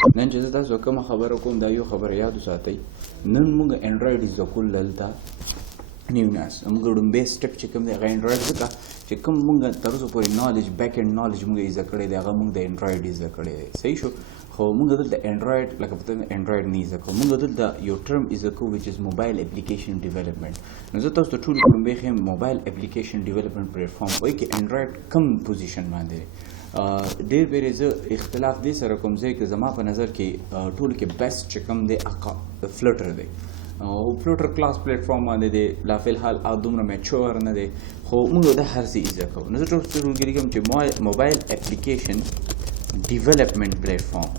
نن چې تاسو کوم خبره کوم دا یو خبره یاد وساتئ نن موږ انډراید زده کول دلته نیو ناس موږ ډومبې سټپ چې کوم دی هغه انډراید ځکه چې کوم موږ تر اوسه پورې نالج بیک اینډ نالج موږ یې زده کړی دی هغه موږ د انډراید یې زده کړی دی صحیح شو خو موږ دلته انډراید لکه په انډراید نه زده کوو موږ دلته یو ټرم یې زده کوو وچ از موبایل اپلیکیشن ډیولپمنټ نو زه تاسو ته ټول ډومبې ښیم موبایل اپلیکیشن ډیولپمنټ پلیټفارم وایي کې انډراید کم پوزیشن باندې ډېر بیرې زه اختلاف دې سره کوم ځای کې زما په نظر کې ټولو کې بیسټ چې کوم دی هغه فلټر دی او فلوټر کلاس پلیټفارم باندې دی لا فی الحال دومره میچور نه دی خو موږ د هر څه زده کوو نو زه ټولګري کوم چې موبایل اپلیکیشن ډیولپمنټ پلیټفارم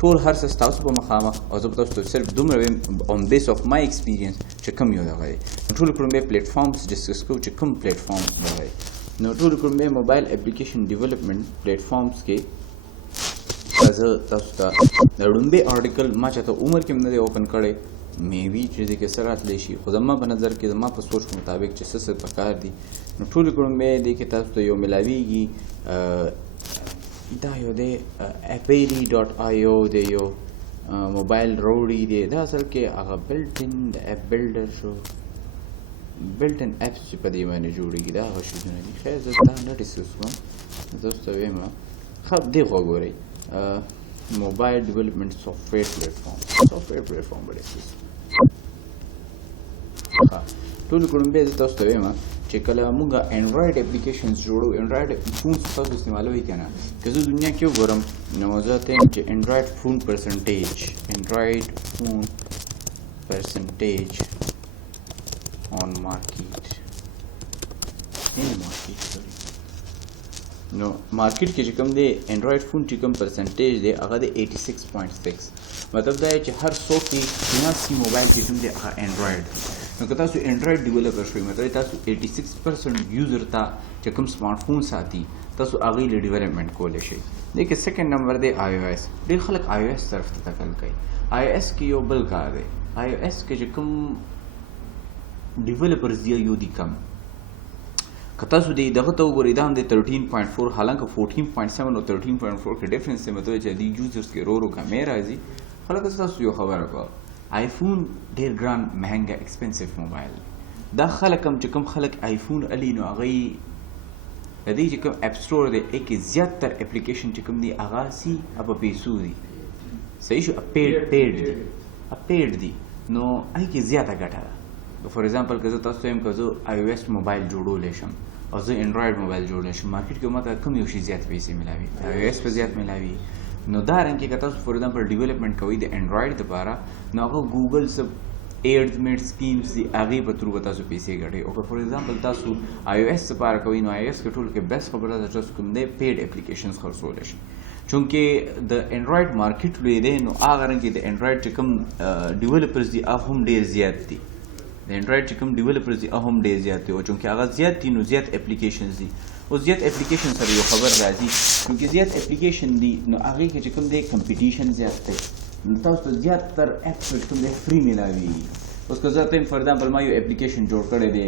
ټول هر څه ستاسو په مخامخ او زه به تاسو ته صرف دومره ویم آن بیس آف مای ایکسپیرینس چې کوم یو دغه دی نو ټولو کړو مې پلیټفارمس ډسکس کوو چې کوم پلیټفارم دغه دی نو ټولو کړو مې موبایل اپلیکیشن ډیولپمنټ پلیټفارمس کې زه تاسو ته د ړومبې آرټیکل ما چاته عمر کې نه دی اوپن کړی میبي چې دې کې سره راتلی شي خو زما په نظر کې زما په سوچ مطابق چې څه پکار دي نو ټولې کړو مې دې کې تاسو ته یو ملاویږي دا یو دی اپیری ډاټ آی او دی یو موبایل روډي دی دا اصل کې هغه بلټ ان د اپ بلډر شو بلټ ان اپس چې په دې باندې جوړېږي دا هغه شیزونه دي خیر زه دا نه ډسکس کوم تاسو ته وایم ښه دې وګورئ موبایل ډیولپمنټ سافټویر پلیټفارم به ډسکس ټول کوم به تاسو ته وایم چې کله موږ انډراید اپلیکیشنز جوړو انډراید فون تاسو استعمالوي کنه که زه دنیا کې وګورم نو زه ته چې انډراید فون پرسنټیج on market نو مارکیټ کې چې کوم دی انډراید فون چې کوم پرسنټیج دی هغه دی 86.6 مطلب دا چې هر 100 کې 89 موبایل چې کوم دی هغه انډراید نو که تاسو انډراید ډیولپر شوئ مطلب تاسو 86% یوزر ته چې کوم سمارټ فون ساتي تاسو هغې له ډیولپمنټ کولی شئ دې کې سیکنډ نمبر دی آی او ایس ډېر خلک آی او ایس طرف ته تکل کوي آی او ایس کې یو بل کار دی آی او ایس کې چې کوم ډیولپرز دی یو دي کم که تاسو دغه ته وګورئ دا هم د 13.4 حالانکه 14.7 او 13.4 کې ډفرنس دی مطلب چې دې یوزرس کې رو کمې راځي خلک تاسو یو خبره کوه آیفون ډېر ګران مهنګه ایکسپنسیو موبایل دا خلک هم چې کوم خلک آیفون الي نو هغوی د دې چې کوم اپ سټور دی کې زیاتر اپلیکیشن چې کوم دی هغه سي په پیسو دي صحیح شو پیډ دي نو هغې کې زیاته ګټه ده فار ایگزامپل که زه تاسو ته یم که زه آی او ایس موبایل جوړولی شم او زه انډراید موبایل جوړولی شم مارکیټ کې ماته کم یو شي زیات پیسې میلاوي آی او ایس په زیات میلاوي نو دا رنګې که تاسو فار ایگزامپل ډیولپمنټ کوئ د انډراید دپاره نو هغه ګوګل څه ایډز میډ سکیمز دي هغې په تھرو به تاسو پیسې ګټئ او که فار ایگزامپل تاسو آی او ایس دپاره کوئ نو آی او ایس کې ټولو کې بیسټ خبره ده چې تاسو کوم دی پیډ اپلیکیشنز خرڅولی شئ چونکې د انډراید مارکیټ لوی دی نو هغه رنګې د انډراید چې کوم ډیولپرز دي هغه هم ډېر زیات دي د انډراید چې کوم ډیولپرز دي هغه هم ډېر زیات دي او چونکې هغه زیات دي نو زیات اپلیکیشنز دي او زیات اپلیکیشن سره یو خبر راځي چونکې زیات اپلیکیشن دي نو هغې کې چې کوم دی کمپټیشن زیات دی نو تاسو ته زیاتتر اپس چې کوم دی فری میلاویږي اوس که زه ته فار ایگزامپل ما یو اپلیکیشن جوړ کړی دی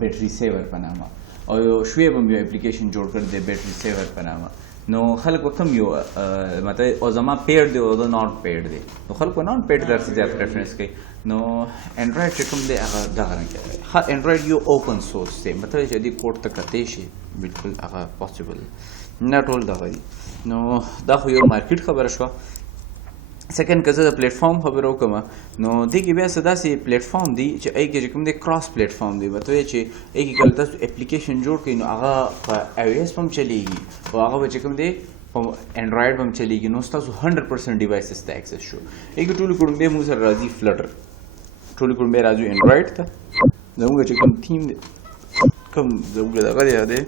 بیټري سیور په نامه او یو شعیب هم یو اپلیکیشن جوړ کړی دی بیټري سیور په نامه نو خلک به کوم یو مطلب او زما پیډ دی او د نان پیډ دی نو خلک به نان پیډ درس زیات پریفرنس کوي نو انډراید چې کوم دی هغه دغه رنګ دی ښه انډراید یو اوپن سورس دی مطلب چې دې کوډ ته کتی شي بالکل هغه پاسبل نه ټول دغه دي نو دا خو یو مارکیټ خبره شوه سیکنډ که زه د پلیټفارم خبره وکړم نو دې کې بیا څه داسې پلیټفارم دی چې هغې کې چې کوم دی کراس پلیټفارم دی مطلب چې هغې کې کله تاسو اپلیکیشن جوړ کړئ نو هغه په آی او ایس په هم چلیږي او هغه به چې کوم دی په انډراید به هم چلیږي نو ستاسو 100% ډیوایسز ته اکسس شو هغې کې ټولو کړم دی موږ سره راځي فلټر ټولو کړم دی راځو انډراید ته زموږ چې کوم تیم دی کوم زموږ دغه دی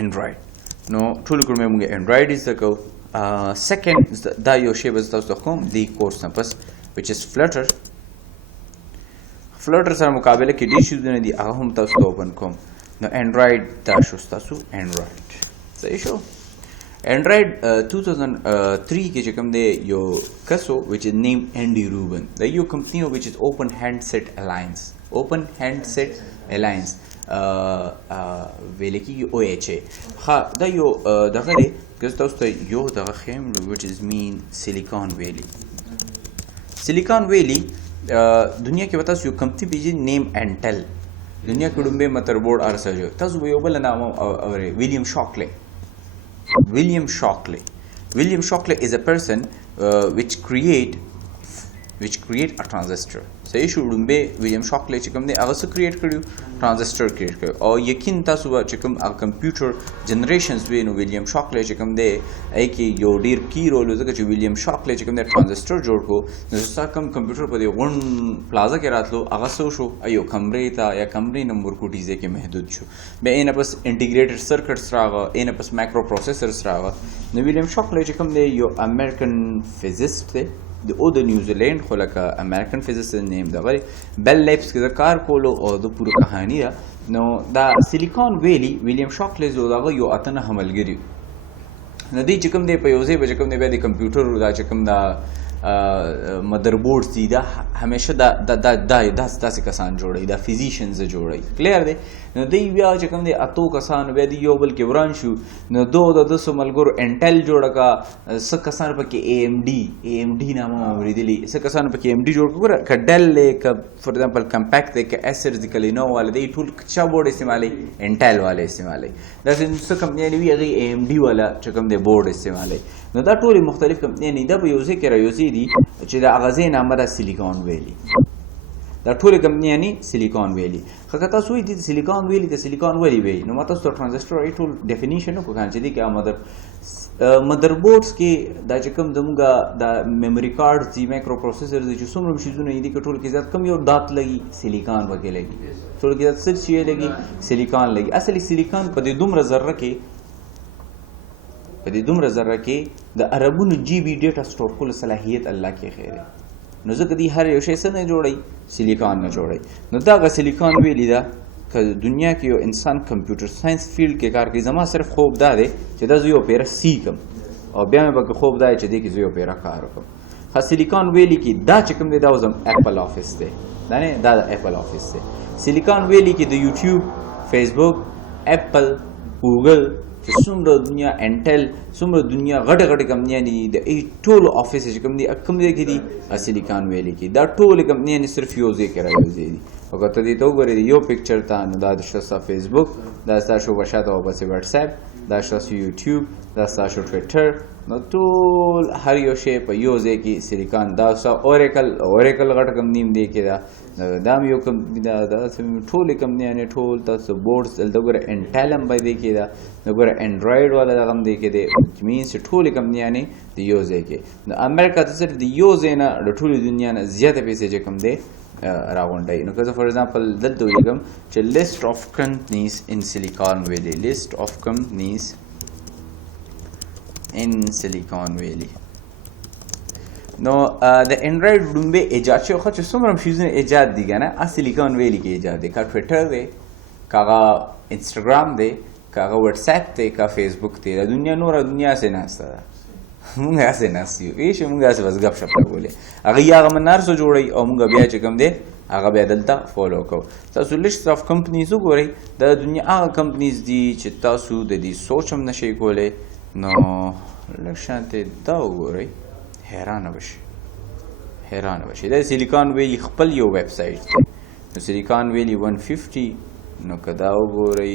انډراید نو ټولو کړم موږ انډراید یې زده کوو سیکنډ دا یو شی به زه تاسو ته ښوم دې کورس نه پس وچ از فلټر سره مقابله کې ډېر شیزونه دي هغه هم تاسو ته اوپن کوم نو انډراید دا شو ستاسو انډراید صحیح شو Android 2003 کې چې کوم دی یو کسو which is named Andy Rubin دا یو کمپنی which is Open Handset Alliance ویل کېږي OHA ښه دا یو دغه دی که زه تاسو ته یو دغه ښیم which is mean Silicon Valley دنیا کې به تاسو یو کمپنی پیژنئ نیم انټل دنیا کې لومبی مدربورډ ارسجو تاسو به یو بل نام اورئ William Shockley is a person which create a transistor. صحیح شو لومبی ویلیام شاکلی چې کوم دی هغه څه کریټ کړي ټرانزسټر کریټ کړي او یقین تاسو به چې کوم هغه کمپیوټر جنریشنز وي نو ویلیام شاکلی چې کوم دی هغې کې یو ډېر کی رول و ځکه چې ویلیام شاکلی چې کوم دی ټرانزسټر جوړ کړو نو ستا کوم کمپیوټر په دې غونډ پلازه کې راتلو هغه څه شو یو کمرې ته یا کمرې نمبر کوټیزې کې محدود شو بیا یې نه پس انټیګریټډ سرکټس راغه یې نه پس مایکرو پروسیسرز راغه نو ویلیام شاکلی چې کوم دی یو امریکن فزیسټ دی د نیوزیلینډ خو لکه امریکن فزیسټ نیم دغه بیل لیبس کې د کار کولو او د پوره کهاني ده نو دا سیلیکون ویلی ویلیام شاکلی زو دغه یو اتنه حملګري نو دی چې کوم دی په یو ځای به چې کوم دی بیا د کمپیوټر دا چې کوم دا مدربورډ دي دا همیشه داسې کسان جوړوي دا فزیشنز جوړوي کلیر دی نو دوی بیا چې کوم دی اتو کسانو بیا د یو بل کې وران شو نو د دسو ملګرو انټل جوړه کا څه کسانو پکې AMD نامه مې اورېدلي څه کسانو پکې AMD جوړ کړه که ډل دی که فار ایگزامپل کمپیکټ دی که ایسرز دی که لینوو والا دی ټول چا بورډ استعمالوي انټل والا استعمالوي داسې څه کمپنیانې وي هغې AMD والا چې کوم دی بورډ استعمالوي نو دا ټولې مختلف کمپنیانې دا به یو ځای کې رایوځي دي چې د هغه ځای نامه ده سیلیکون ویلي دا ټولې کمپنیانې سیلیکون ویلي خو که تاسو وایي دي سیلیکون ویلي ته سیلیکون ولې وایي نو ما تاسو ته ټرانزسټر وایي ټول ډیفینیشن وکړو که چې دي کې مدربورډس کې دا چې کوم زموږ دا میموري کارډز دي مایکرو پروسیسرز دي چې څومره شیزونه دي که ټول کې زیات کم یو دات لګي سیلیکون پکې لګي ټول کې زیات څه شی لګي سیلیکون لګي اصلي سیلیکون په دې دومره ذره کې د عربونو GB ډیټا سټور کولو صلاحیت الله کې خیر نو ځکه دی هر یو شی څه نه جوړوي سیلیکون نه جوړوي نو دغه سیلیکون ویلي ده که دنیا کې یو انسان کمپیوټر ساینس فیلډ کې کار کوي زما صرف خوب دا دی چې دا زه یو پیره سیکم او بیا مې پکې خوب دا دی چې دې کې زه یو پیره کار وکړم ښه سیلیکون ویلي کې دا چې کوم دی دا اوس اپل آفس دی دا نه دا د اپل آفس دی سیلیکون ویلي کې د یوټیوب فیسبوک اپل ګوګل چې څومره دنیا انټل څومره دنیا غټه کمپنیانې دي د ټولو آفس چې کوم دي کوم ځای کې دي سیلیکون ویلي کې دا ټولې کمپنیانې صرف یو ځای کې راوځي دي او که ته دې ته وګورې یو پکچر ته نو دا ستا فیسبوک دا ستاسو شاته ورپسې وټساپ دا ستاسو یوټیوب دا ستاسو ټویټر نو ټول هر یو شی په یو ځای کې سیلیکون دا اوریکل غټه کمپنی هم دی کې دا هم یو کمپني ده دا ټولې کمپنیانې ټول تاسو بورډس دلته ګوره انټل هم به دی کې ده نو ګوره انډرایډ والا دغه هم دی کې دی مینس چې ټولې کمپنیانې د یو ځای کې نو امریکا ته صرف د یو ځای نه د ټولې دنیا نه زیاته پیسې چې کوم دی راغونډوي نو که زه فار ایگزامپل دلته ولیکم چې لیسټ آف کمپنیز ان سیلیکون ویلي لیسټ آف کمپنیز in Silicon Valley نو د انډرایډ لومبی ایجاد شوی خو چې څومره شیزونه ایجاد دي که نه سیلیکون ویلي کې ایجاد دی که ټویټر دی که هغه انسټاګرام دی که هغه وټساپ دی که فیسبوک دی د دنیا نوره دنیا هسې ناسته ده مونږ هسې ناست یو ایښې مونږ هسې بس ګپ شپ راکولې هغه هغه منار څه جوړوي او مونږ بیا چې کوم دی هغه بیا دلته فالو کوو تاسو لیسټ آف کمپنیز وګورئ د دنیا هغه کمپنیز دي چې تاسو د دې سوچ هم نشئ کولی نو لږ شانتې دا وګورئ حیرانه بشي دا سیلیکون ویلي خپل یو ویب سایټ دی نو سیلیکون ویلي 150 نو که دا وګورئ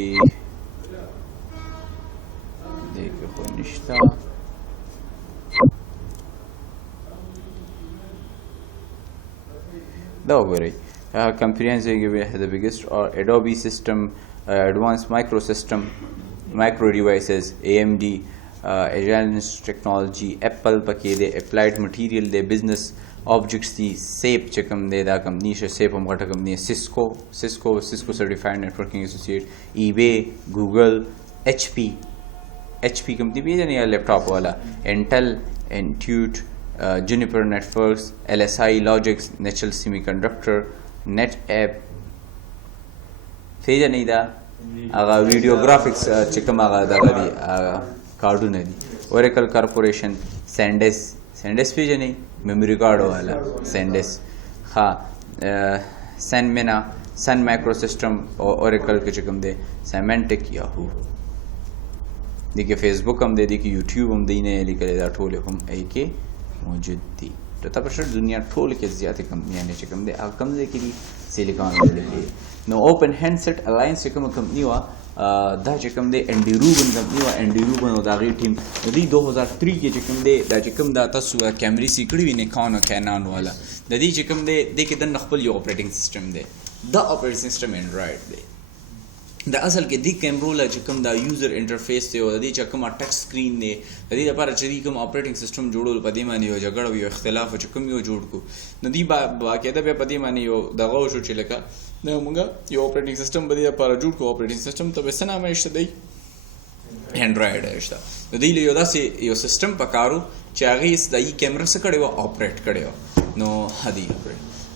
دې کې خو نشته دا وګورئ comprehensive the biggest or Adobe system advanced micro devices AMD Agilence technology Apple پکې دی applied material دی business objects دی SAP چې کوم دی دا کمپنی شه SAP هم غټه کمپنی Cisco certified networking associate eBay Google HP کمپنی پیژنې یا لیپټاپ والا Intel Intuit Juniper Networks LSI Logix Natural Semiconductor NetApp پیژنې دا هغه ویډیو ګرافکس چې کوم هغه دغه دی کارډونه دي اوریکل کارپوریشن سینډس پیژنئ میموري کارډ والا سینډس ها سن مینا سن مایکرو سسٹم اوریکل کې چې کوم دی سیمنټک یاهو دی کې فیسبوک هم دی دی کې یوټیوب هم دی نه لیکل دا ټول هم ای کې موجود دي ته تاسو دنیا ټول کې زیاتې کمپنیانې چې کوم دی هغه کوم ځای کې دي سیلیکون ویلی کې نو اوپن هینډسیټ الاینس چې کوم کمپنی وا دا چې کوم دی انډیروبن کمپنی وا انډیروبن او دا غي ټیم د دې 2003 کې چې کوم دی دا چې کوم دا تاسو کیمرې سیکړی وینې کانو کینان والا د دې چې کوم دی د کې د خپل یو اپریټینګ سیستم دی دا اپریټینګ سیستم انډرایډ دی دا اصل کې د کیمرو لا چې کوم دا یوزر انټرفیس دی او د دې چې کوم ټچ سکرین دی د دې لپاره چې کوم اپریټینګ سیستم جوړول په دې باندې یو جګړه یو اختلاف چې کوم یو جوړ کو نو دی باقاعده په دې باندې یو دغه شو چې لکه نو موږ یو اپریټینګ سیستم په دې لپاره جوړ کو اپریټینګ سیستم ته به سنامه شته دی انډرایډ شته د دې یو داسې یو سیستم پکارو چې هغه یې د کیمرا سره کړي او اپریټ کړي نو هدي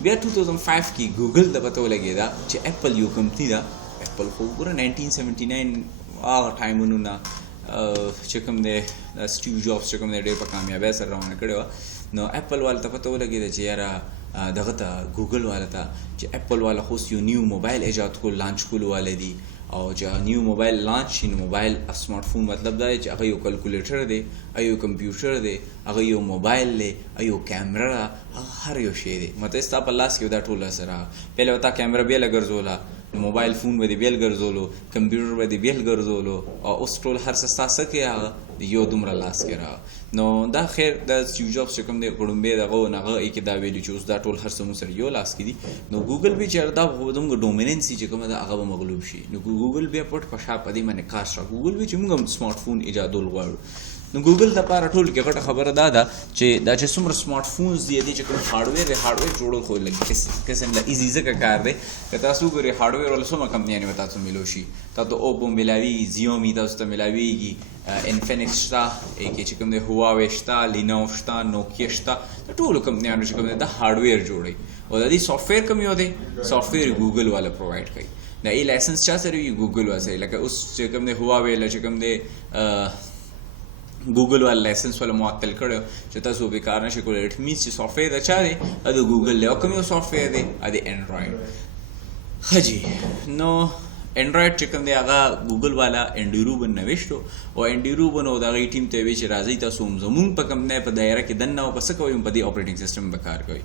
بیا 2005 کې ګوګل د پته ولګی دا چې اپل یو کمپنی دا اپل خو ګوره 1979 هغه ټایمونو نه چې کوم دی سټیو جابس چې کوم دی ډېر په کامیابۍ سره روانه کړې وه نو اپل والا ته پته ولګېده چې یاره دغه ته ګوګل والا ته چې اپل والا خو یو نیو موبایل ایجاد کول لانچ کولو والا دي او چې نیو موبایل لانچ شي نو موبایل سمارټ فون مطلب دا دی چې هغه یو کلکولیټر دی یو کمپیوټر دی هغه یو موبایل دی یو کیمرا هر یو شی دی مته ستا په لاس کې دا ټول سره پهله وتا کیمرا بیا لګرځولا موبایل فون به دی بیل ګرځولو کمپیوټر به دی بیل ګرځولو او اوس ټول هر څه ستاسو کې هغه یو دومره لاس کې را نو دا خیر د سټیو جابس چې کوم دی ګړمبې دغه نغه کې دا ویلي چې اوس دا ټول هر څه مو سره یو لاس کې دي نو ګوګل به چې دا دومره ډومیننسي چې کومه دا هغه مغلوب شي نو ګوګل بیا پټ په شا پدې باندې کار شو ګوګل به چې موږ سمارټ فون ایجادول غواړو نو ګوګل د پاره ټول کې غټه خبره ده چې دا چې څومره سمارټ فونز دي چې کوم هارډویر جوړول خو لګي قسم لا ایزی ځکه کار دی که تاسو ګورئ هارډویر ول څومره کمپنیانې به تاسو ملو شي تاسو اوپو ملاویږي زیومی تاسو ته ملاویږي انفینکس شته کې چې کوم دی هواوی شته لینوو شته نوکیا شته د ټولو کمپنیانو چې کوم دی د هارډویر جوړوي او د دې سافټویر کوم یو دی سافټویر ګوګل والا پرووایډ کوي دا ای لایسنس چا سره وي ګوګل واسه لکه اوس چې کوم دی هواوی لا چې کوم دی ګوګل والا لایسنس والا معطل کړو چې تاسو به کار نشئ کولای اټ مینز چې سافټویر دا چا دی د ګوګل له کوم یو سافټویر دی د انډرایډ خجی نو انډرایډ چې کوم دی هغه ګوګل والا انډیروبن نوښتو او انډیروبن او دغه ټیم ته وی چې راځي تاسو زمون په کوم نه په دایره کې دنه او پس کوي په دې اپریټینګ سیستم به کار کوي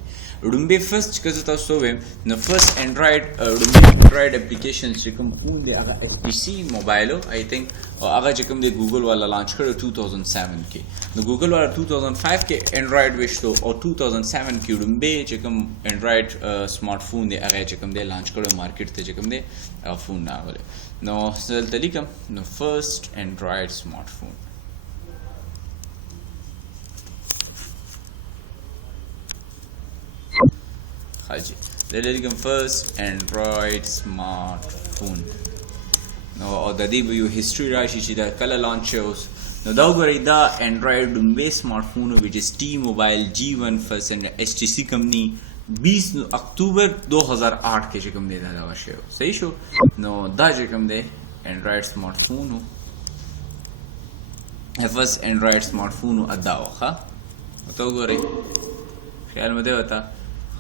ډومبه فرست چې تاسو ویم نو فرست انډرایډ ډومبه انډرایډ اپلیکیشن چې کوم فون دی هغه پی سي موبایلو آی تھنک او هغه چې کوم دی ګوګل والا لانچ کړو 2007 کې نو ګوګل والا 2005 کې انډرایډ وشتو او 2007 کې ډومبه چې کوم انډرایډ سمارټ فون دی هغه چې کوم دی لانچ کړو مارکیټ ته چې کوم دی فون راغلی نو دلته لیکم نو فرست انډرایډ سمارټ فون حاجی دلته لیکم فرست انډرایډ سمارټ فون نو او د دې یو هیستوري راشي چې دا کله لانچ شوس نو دا وګورئ دا انډرایډ ډومبه سمارټ فون وچ از ټی موبایل G1 فرست ایچ ټی سی کمپنی 20 اکتوبر 2008 کې چې کوم دی دا شو صحیح شو نو دا چې کوم دی انډرایډ سمارټ فون فرست انډرایډ سمارټ فون ادا وخه تو وګورئ خیال مده وتا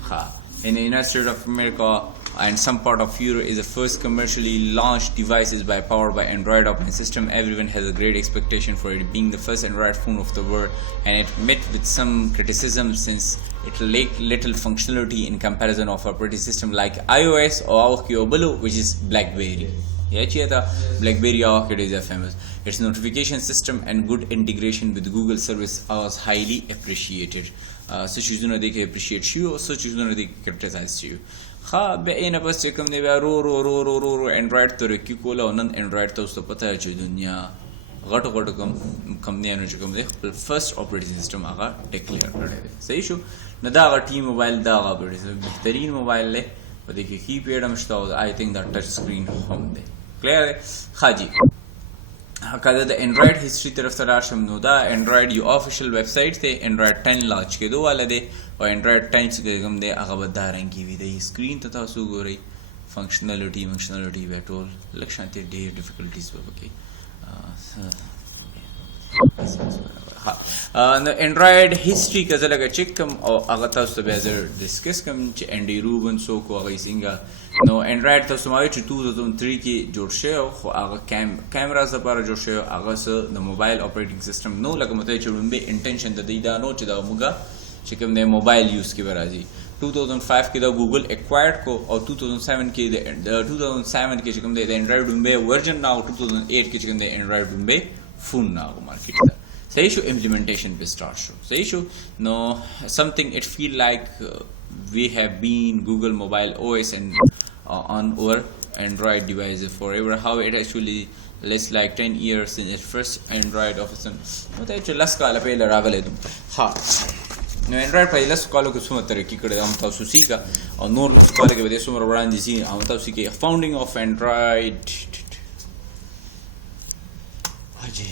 ها in the United States of America and some part of Europe is the first commercially launched devices powered by Android operating system. Everyone has a great expectation for it being the first Android phone of the world, and it met with some criticism since it lacked little functionality in comparison of operating system like iOS or Kyobalo, which is BlackBerry. BlackBerry is famous. Its notification system and good integration with Google service was highly appreciated. څه چیزونه دی کې اپریشیټ شي او څه چیزونه دی کرټیسایز شي ښه بیا نه بس چې کوم دی بیا رو انډرایډ ترقي کوله او نن انډرایډ ته اوس ته پته چې دنیا غټو کمپنیانو چې کوم دی خپل فرست اپریټینګ سیسټم هغه ډیکلیئر کړی دی صحیح شو نو دا هغه ټي موبایل دا هغه بهترین موبایل دی په دې کې کی پیډ هم شته او آی تھنک دا ټچ سکرین هم دی کلیئر دی ښه جی کله د انډرایډ هیستوري طرف ته راشم نو دا انډرایډ یو افیشل ویب سایټ دی انډرایډ 10 لانچ کېدو والا دی او انډرایډ 10 چې کوم دی هغه به دا رنګي وي د سکرین ته تاسو ګورئ فنکشنالټي به ټول لږ شانتي ډېر ډیفیکلټیز به پکې نو انډراید هیستوري که زه لږه چک کم او هغه تاسو ته بیا زه ډسکس کم چې انډي روبن څوک و، هغه څنګه. نو انډراید تاسو ما وایي چې 2003 کې جوړ شوی، خو هغه کیمراز لپاره جوړ شوی، هغه څه د موبایل اپریټنګ سیسټم نو. لکه مته چې لومبی انټینشن د دوی دا نو چې دا موږ چې کوم دی موبایل یوز کې به راځي. 2005 کې دا ګوګل اکوایرډ کو او 2007 کې د 2007 کې چې کوم دی د انډراید لومبی ورژن ناو 2008 کې چې کوم دی انډراید لومبی فون ناو مارکیټ ته صحیح شو، implementation به start شو صحیح شو. نو something it feel like we have been Google Mobile OS and on our Android devices forever. How it actually less like 10 years since its first Android office. مته چې لاس کاله په راغله دم ها. نو انډراید په لاس کالو کې څومره ترقی کړې هم تاسو سیکا او نور لاس کاله کې به څومره وړاندې سي هم تاسو کې فاوندینګ اف انډراید اجي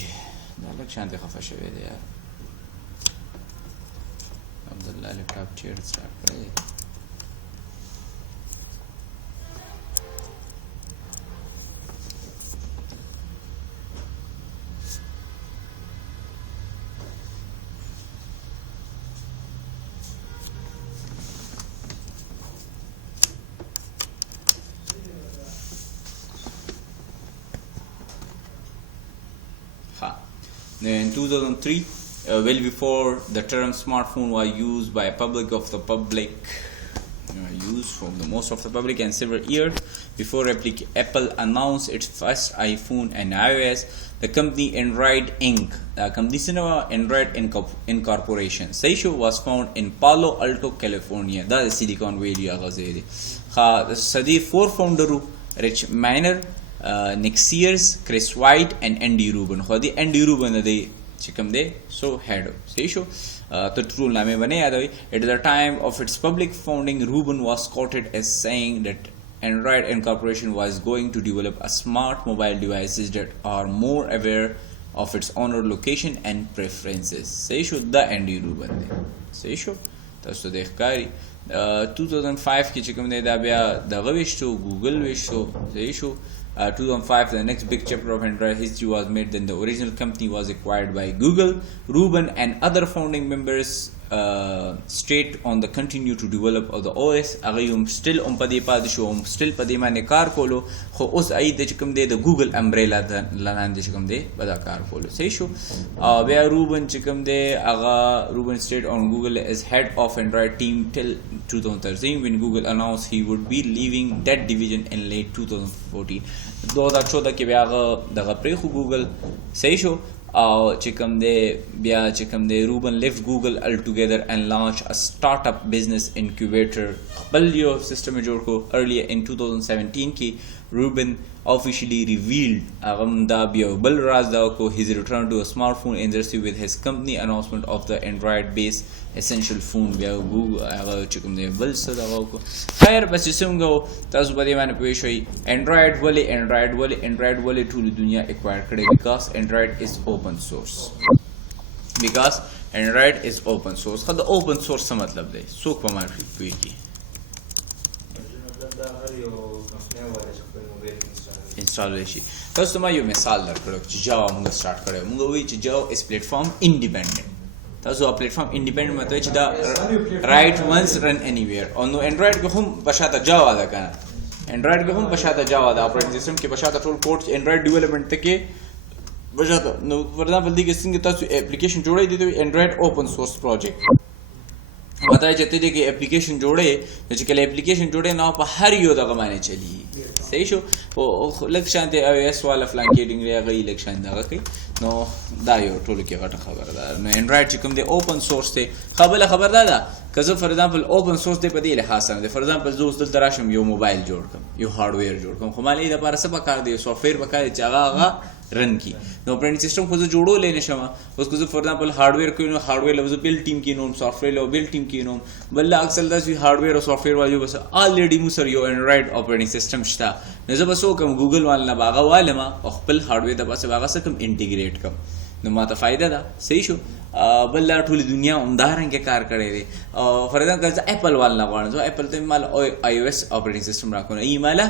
لږ شانتي خفه شوی دی یار. عبدالله لیپټاپ چیرته سٹارټ کړی؟ In 2003, well before the term smartphone was used by used from the most of the public, and several years before Apple announced its first iPhone and iOS, the company Android Inc. The company Android Incorporation was found in Palo Alto, California. That is Silicon Valley. The four founders Rich Miner, Nick Sears, Chris White and Andy Rubin. خو دی انډي روبن دی چې کوم دی سو هیډ صحیح شو. ته ټول نامې باندې یادوي. At the time of its public founding, Rubin was quoted as saying that Android Incorporation was going to develop a smart mobile devices that are more aware of its owner location and preferences. صحیح شو. د انډي روبن دی صحیح شو. تاسو د ښکاری 2005 کې چې کوم دی دا بیا دغه وشتو ګوګل وشتو صحیح شو. 2005, the next big chapter of Android history was made. Then the original company was acquired by Google. Rubin and other founding members stayed on the continue to develop the OS. Agayum still on padi padisho, still padi mane kar kolo. Ho us ai de chikum de the Google umbrella lanan de chikum de bada kar kolo. Say sho. Where Rubin chikum de aga Rubin stayed on Google as head of Android team till 2013 when Google announced he would be leaving that division in late 2014. 2014 کې بیا هغه دغه پرېښو ګوګل صحیح شو. او چې کوم دی بیا چې کوم دی روبن لیفت ګوګل الټوګیدر اینڈ لانچ ا سٹارټ اپ بزنس انکیوبیټر خپل یو سیسټم جوړ کړو. ارلی ان 2017 کې روبن officially revealed da bia bal raz da ko his return to a smartphone industry with his company announcement of the Android based essential phone bia Google chikum de bal sada ko خیر بس څنګه تاسو باندې باندې پوه شئ. Android wali ټول دنیا acquire کړي because Android is open source. خو د open source څه مطلب دی؟ څوک په ما پوهیږي؟ انسټال شي. تاسو ته ما یو مثال درکړم چې جاوا موږ سٹارټ کړو. موږ وایو چې جاوا اس پلیټفارم انډیپندنت. تاسو پلیټفارم انډیپندنت مطلب چې دا رائټ ونس رن انیویر. او نو انډراید کې هم بشاته جاوا ده کنه. انډراید کې هم بشاته جاوا ده. اپریټنګ سیستم کې بشاته ټول کوډ انډراید ډیولپمنٹ ته کې بشاته. نو ورته بل دي کې څنګه تاسو اپلیکیشن جوړای دي ته انډراید اوپن سورس پروجیکټ پتا ہے چاہتے تھے کہ اپلیکیشن جوڑے چې کله اپلیکیشن جوړے نو په هر یو دغه باندې چلی صحیح شو. او لک شانته او اس والا فلانکیټینګ لري لک شان دغه کوي. نو دا یو ټولو کې غټه خبره ده. نو انډراید چې کوم دی اوپن سورس دی خبر ده که زه فار ایگزامپل اوپن سورس دی په دې لحاظ سره دی. فار ایگزامپل زه اوس دلته راشم یو موبایل جوړ کوم یو هارډویر جوړ کوم خو مالې د لپاره څه پکار دی؟ سافټویر پکار دی چې هغه رن کی. نو اپریټنګ سیستم خو زه جوړولې نشم. اوس که زه فار ایگزامپل هارډویر کوم نو هارډویر لوز بل ټیم کې نوم سافټویر لو بل ټیم کې نوم بل اکثر داسې هارډویر او سافټویر واجو بس الریډي مو سره یو انډراید اپریټنګ سیستم شته. نو زه بس کوم ګوګل والا باغه والما او خپل هارډویر د بس باغه سره کوم انټیګریټ کوم. نو ماته فائدہ ده صحیح شو. بل ټول دنیا همدارنګه کار کړی دی. او فار ایگزامپل اپل والا غواړم زه اپل ته مال آی او ایس اپریټنګ سیستم راکونه ای مالا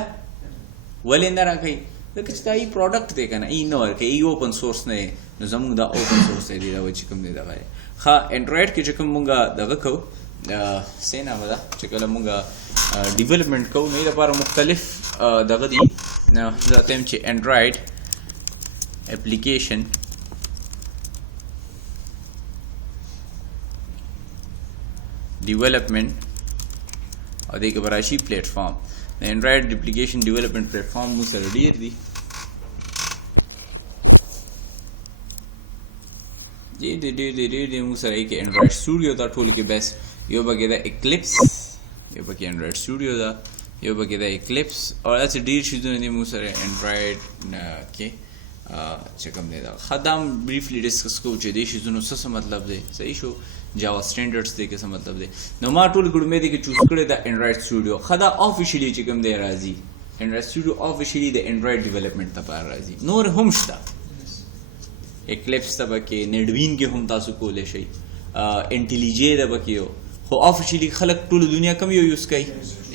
ولې نه راکړي. لکه چې دا ای پروډکټ دی که نه ای نه ورکوي ای اوپن سورس نه دی نو زمونږ دا اوپن سورس دی دا چې کوم دی دغه دی ښه انډرایډ کې چې کوم مونږ دغه کوو څه نامه ده چې کله مونږ ډیولپمنټ کوو نو لپاره مختلف دغه دي زه ته چې انډرایډ اپلیکیشن ډیولپمنټ او دې کې به راشي پلیټفارم د انډرایډ اپلیکیشن ډیولپمنټ پلیټفارم موږ سره ډېر دي ډېر موږ سره کې انډرایډ سټوډیو دا ټول کې بیسټ یو پکې دا اکلپس یو پکې انډرایډ سټوډیو دا یو پکې دا اکلپس او داسې ډېر شیزونه دي موږ سره انډرایډ کې چې کوم دی دا خدام بریفلی ډسکس کوو چې دې شیزونو څه مطلب دی صحیح شو جاوا سټینډرډز دی کې څه مطلب دی نو ما ټول ګډ مې دی کې چوز کړی دا انډرایډ سټوډیو خدا افیشلی چې کوم دی راځي انډرایډ سټوډیو افیشلی د انډرایډ ډیولپمنټ لپاره راځي نور هم شته اکلپس ته پکې نیډوین کې هم تاسو کولی شئ انټیلیجې ده پکې خو افیشلی خلک ټول دنیا کم یو یوز کوي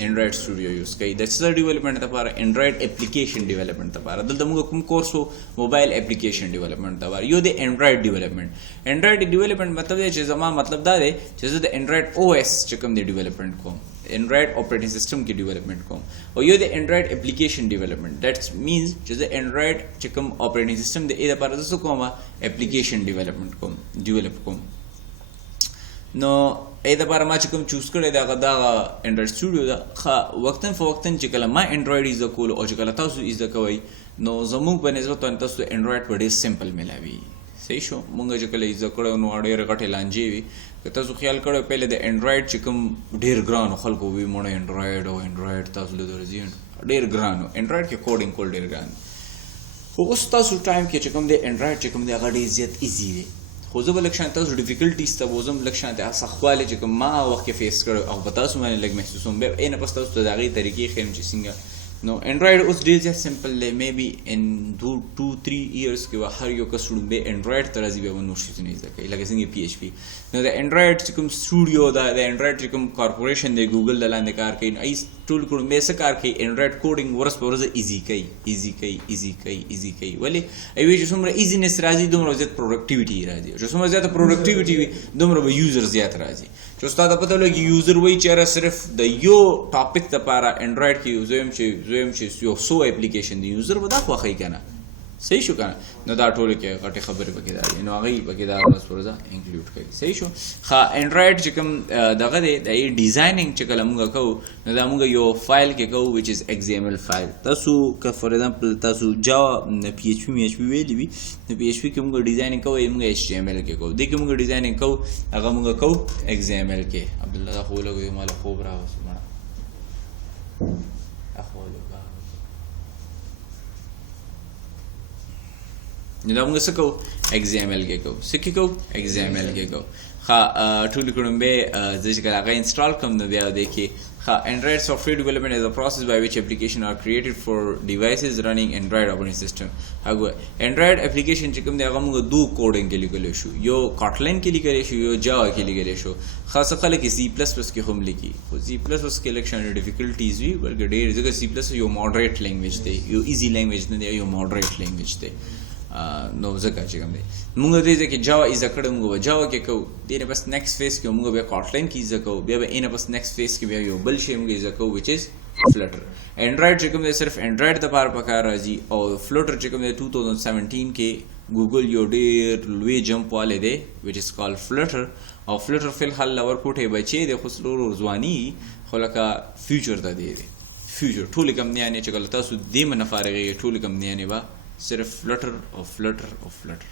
انډرایډ سټوډیو یوز کوي د څه ډیولپمنټ لپاره انډرایډ اپلیکیشن ډیولپمنټ لپاره دلته موږ کوم کورس وو موبایل اپلیکیشن ډیولپمنټ لپاره یو د انډرایډ ډیولپمنټ انډرایډ ډیولپمنټ مطلب دی چې زما مطلب دا دی چې زه د انډرایډ او اس چې کوم دی ډیولپمنټ کوم انډرایډ اپریټینګ سیسټم کې ډیولپمنټ کوم او یو د انډرایډ اپلیکیشن ډیولپمنټ دیټس مینز چې زه انډرایډ چې کوم اپریټینګ سیسټم دی د لپاره زه کوم اپلیکیشن ډیولپمنټ کوم ډیولپ کوم نو ای د لپاره ما چې کوم چوز کړی دی هغه دغه انډرایډ سټوډیو ده ښه وقتاً فوقتاً چې کله ما انډرایډ زده کولو او چې کله تاسو زده کوئ نو زموږ په نسبت باندې تاسو انډرایډ په ډېر سمپل میلاوي صحیح شو مونږ چې کله زده کړی نو ډېرې غټې لانجې وي که تاسو خیال کړی پهله د انډرایډ چې کوم ډېر ګران خلکو وي مړه انډرایډ او انډرایډ تاسو له درځي ډېر ګران و انډرایډ کې کوډینګ کول ډېر ګران خو اوس تاسو ټایم کې چې کوم دی انډرایډ چې کوم دی هغه ډېر زیات ایزي دی خو زه به لږ شان تاسو ډیفیکلټیز ته بوزم لږ شان ته سختوالی چې کوم ما وخت کې فیس کړی او په تاسو باندې لږ محسوسوم بیا نه پس تاسو ته د هغې طریقې ښیم چې څنګه نو انډرایډ اوس ډېر زیات سمپل دی مې بي ان 2-3 ایئرس کې به هر یو کس وړومبی انډرایډ ته راځي بیا به نور شیزونه زده کوي لکه څنګه پی ایچ پي نو د انډرایډ چې کوم سټوډیو ده د انډرایډ چې کوم کارپوریشن دی ګوګل د لاندې کار کوي نو ای ټول وړومبی څه کار کوي انډرایډ کوډینګ ورځ په ورځ ایزي کوي ولې ایوي چې څومره ایزینس راځي دومره زیات پروډکټیویټي راځي چې څومره زیاته پروډکټیویټي وي دومره به یوزر زیات راځي چې ستا ته پته ولګي یوزر وایي چې یاره صرف د یو ټاپک دپاره انډرایډ کې زه یم چې یو څو اپلیکیشن دی یوزر به دا خوښوي که نه صحیح شو که نه نو دا ټولو کې غټې خبرې پکې دا دي نو هغوی پکې دا ورځ په ورځ انکلوډ کوي صحیح شو ښه انډرایډ چې کوم دغه دی د ډیزایننګ چې کله موږ کوو نو دا موږ یو فایل کې کوو وچ از XML فایل تاسو که فار ایگزامپل تاسو جاوا پی ایچ پي ویلي وي نو پی ایچ پي کې موږ ډیزایننګ کوو موږ HTML کې کوو دې کې موږ ډیزایننګ کوو هغه موږ کوو XML کې عبدالله دا خو ولګوي ماله خوب راوست مړه نو دا موږ څه کوو XML کې کوو څه کې کوو XML کې کوو ښه ټول کړومبی زه چې کله هغه انسټال کړم نو بیا دی کې ښه انډرایډ سافټویر ډیولپمنټ از ا پروسس by which application are created for devices running Android operating system هغه انډرایډ اپلیکیشن چې کوم دی هغه موږ دو کوډینګ کې لیکلی شو یو کاټلین کې لیکلی شو یو جاوا کې لیکلی شو خاصه خلک C++ کې هم لیکي خو C++ کې لږ شان ډیفیکلټیز وي بلکې ډېر ځکه C+ یو ماډریټ لینګویج دی یو ایزي لینګویج نه دی یو ماډریټ لینګویج دی نو ځکه چې کوم دی موږ دې ځکه جاوا ایزه کړی موږ به جاوا کې کوو دې نه بس نیکسټ فیز کې موږ بیا کاټلین کې ایزه کوو بیا به نه بس نیکسټ فیز کې بیا یو بل شی موږ ایزه کوو وچ از فلټر انډرایډ چې کوم دی صرف انډرایډ دپاره پکار راځي او فلټر چې کوم دی 2017 کې ګوګل یو ډېر لوی جمپ والی دی وچ از کال فلټر او فلټر فی الحال لور کوټې بچی دی خو څلورو ځواني خو لکه فیوچر ته دی فیوچر ټولې کمپنیانې چې کله تاسو دې نه فارغېږئ ټولې کمپنیانې به صرف فلټر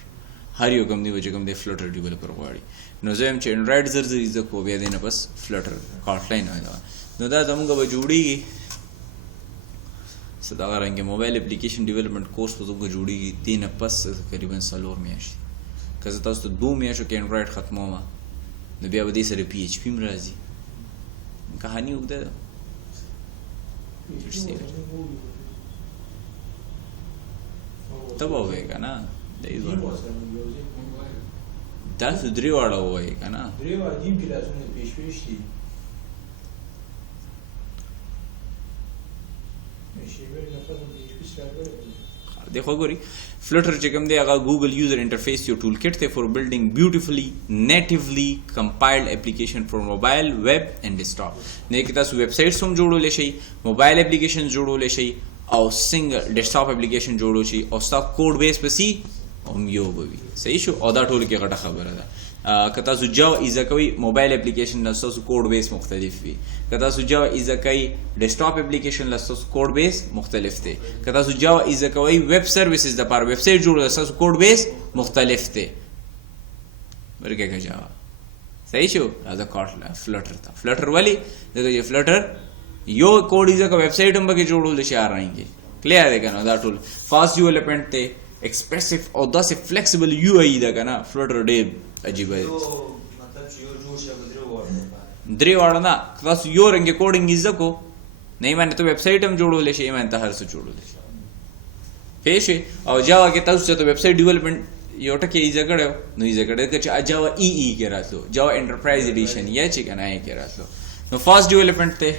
هر یو کمپنی به چې کوم دی فلټر ډیولپر غواړي نو زه یم چې انډرایډ زر زده کوو بیا دی نه بس فلټر کاټلاین نو دا زمونږ به جوړېږي څه دغه رنګې موبایل اپلیکیشن ډیولپمنټ کورس به زمونږ جوړېږي دی نه پس تقریبا 4 میاشتې که زه تاسو ته 2 میاشتو کې انډرایډ ختموم نو بیا به دې سره PHP هم راځي کهاني اوږده ده ته به ووایې که نه تاسو 3 واړه ووایې که نه देखो ګوري فلټر چې کوم دی هغه ګوګل یوزر انټرفیس یو ټول کټ دی فور بلډینګ بیوټیفلی نیټیولی کمپایلډ اپلیکیشن فور موبایل ویب اینڈ ډیسکټاپ نه کې تاسو ویب سایټس هم جوړولای شئ موبایل اپلیکیشن جوړولای شئ او سنگل ډیسکټاپ اپلیکیشن جوړول شي او ستا کوډ بیس پسې هم یو بوي صحیح شو او دا ټول کې غټه خبره ده که تاسو جاوا ایزه کوي موبایل اپلیکیشن له تاسو کوډ بیس مختلف وي که تاسو جاوا ایزه کوي ډیسکټاپ اپلیکیشن له تاسو کوډ بیس مختلف دی که تاسو جاوا ایزه کوي ویب سرویسز د لپاره ویب سایټ جوړول تاسو کوډ بیس مختلف دی ورګه کا جاوا صحیح شو دا کارټ فلټر تا فلټر والی دغه فلټر یو کوډ ایزه کا ویب سایټ هم به جوړول شي راځي کلیئر دی کنه دا ټول فاست ډیولپمنٹ ته ایکسپریسیو او داسې فلیکسیبل یو ای دا کنه فلټر ډېر عجیب دی مطلب چې یو جوړ شي درې واړه نه تاسو یو رنګ کوډینګ ایزه کو نه باندې ته ویب سایټ هم جوړولای شي باندې هر څه جوړولای شي پېښ او جاوا کې تاسو ته ویب سایټ ډیولپمنٹ یو ټکی ایزه کړو نو ایزه کړو چې جاوا ای ای کې راتلو جاوا انټرپرایز ایډیشن یا چې کنه یې کې راتلو نو فاست ډیولپمنٹ ته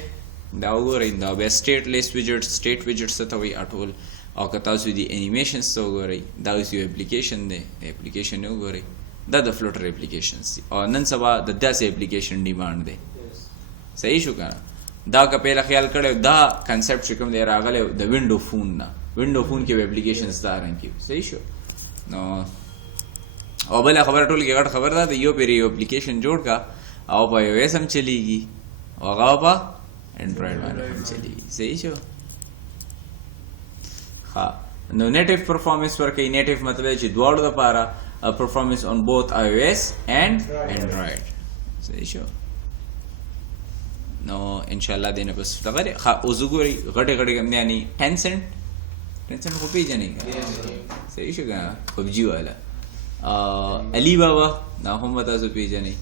دا وګورئ دا به سټیټ لیس ویجټ سټیټ ویجټس ته وي اټول او که تاسو دی انیمیشنز ته وګورئ دا اوس یو اپلیکیشن دی اپلیکیشن یې وګورئ دا د فلوټر اپلیکیشنز دي او نن سبا د داسې اپلیکیشن ډیمانډ دی صحیح شو کنه دا که پهله خیال کړی دا کنسپټ چې کوم دی راغلی د وینډو فون نه وینډو فون کې به اپلیکیشنز دا رنګ صحیح شو نو او بله خبره ټول کې غټ خبر ده د یو پیر یو اپلیکیشن جوړ کا او په یو ایس هم چلیږي او هغه په انډرایډ باندې هم چلیږي صحیح شو ها نو نیټیو پرفارمنس ورکوي نیټیو مطلب چې دواړو دپاره performance on both iOS and Android صحیح شو نو انشاءالله دینه بس دغه اوس وګورئ غټې غټې یعنی ټینسنټ خو پیژنئ صحیح شو کنه پبجي والا علي بابا دا هم به تاسو پیژنئ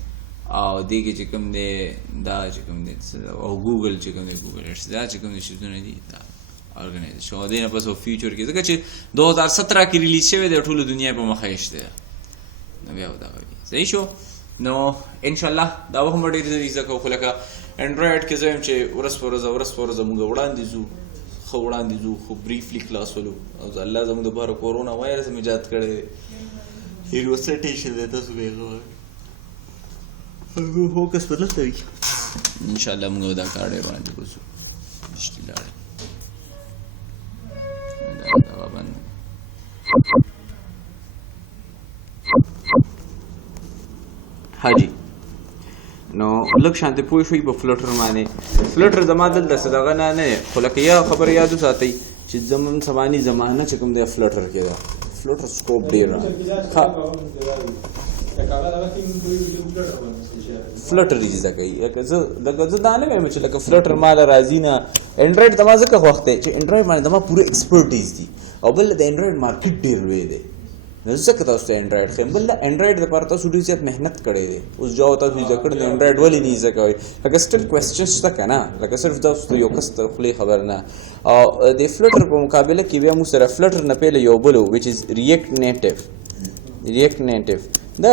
او دې کې چې کوم دی دا چې کوم دی او ګوګل چې کوم دی ګوګل دا چې کوم دی شیزونه دي دا ارګنایزیشن او دینه پس فیوچر کې ځکه چې 2017 کې ریلیز شوی دی ټوله دنیا په مخه یې شته نو بیا دا وایي صحیح شو نو انشاءالله دا به هم ډېر زده کوو خو لکه انډرایډ کې زه یم چې ورځ په ورځ موږ وړاندې ځو ښه وړاندې ځو خو بریفلی خلاص ولو او الله زموږ دپاره کورونا وایرس هم ایجاد کړی دی یونیورسټیشن دی تاسو به یې فوکس په دلته وي انشاءالله موږ دا کار ډېر وړاندې کوو مشکل لاړې دا بند حاجی نو لږ شانتې پوه شوي په فلټر باندې فلټر زما دلته څه دغه نه خو لکه یا خبره یاد وساتئ چې زمون سباني زمانه چې کوم دی فلټر کې ده فلټر سکوپ ډېر فلټر یې زده کوي لکه زه دا نه وایم چې لکه فلټر ماله راځي نه انډرایډ زما ځکه خوښ دی چې انډرایډ باندې زما پوره ایکسپرټیز دي او بل د انډرایډ مارکیټ ډېر لوی دی نو ځکه تاسو ته انډرایډ ښیم بل د انډرایډ دپاره تاسو ډېر زیات محنت کړی دی اوس جاوا تاسو زده کړی نو انډرایډ ولې نه زده کوئ لکه سټل کوېسچن شته که نه لکه صرف تاسو ته یو کس تر خولې خبر نه او د فلټر په مقابله کې بیا موږ سره فلټر نه پهله یو بل وچ از ریاکټ نیټیو دا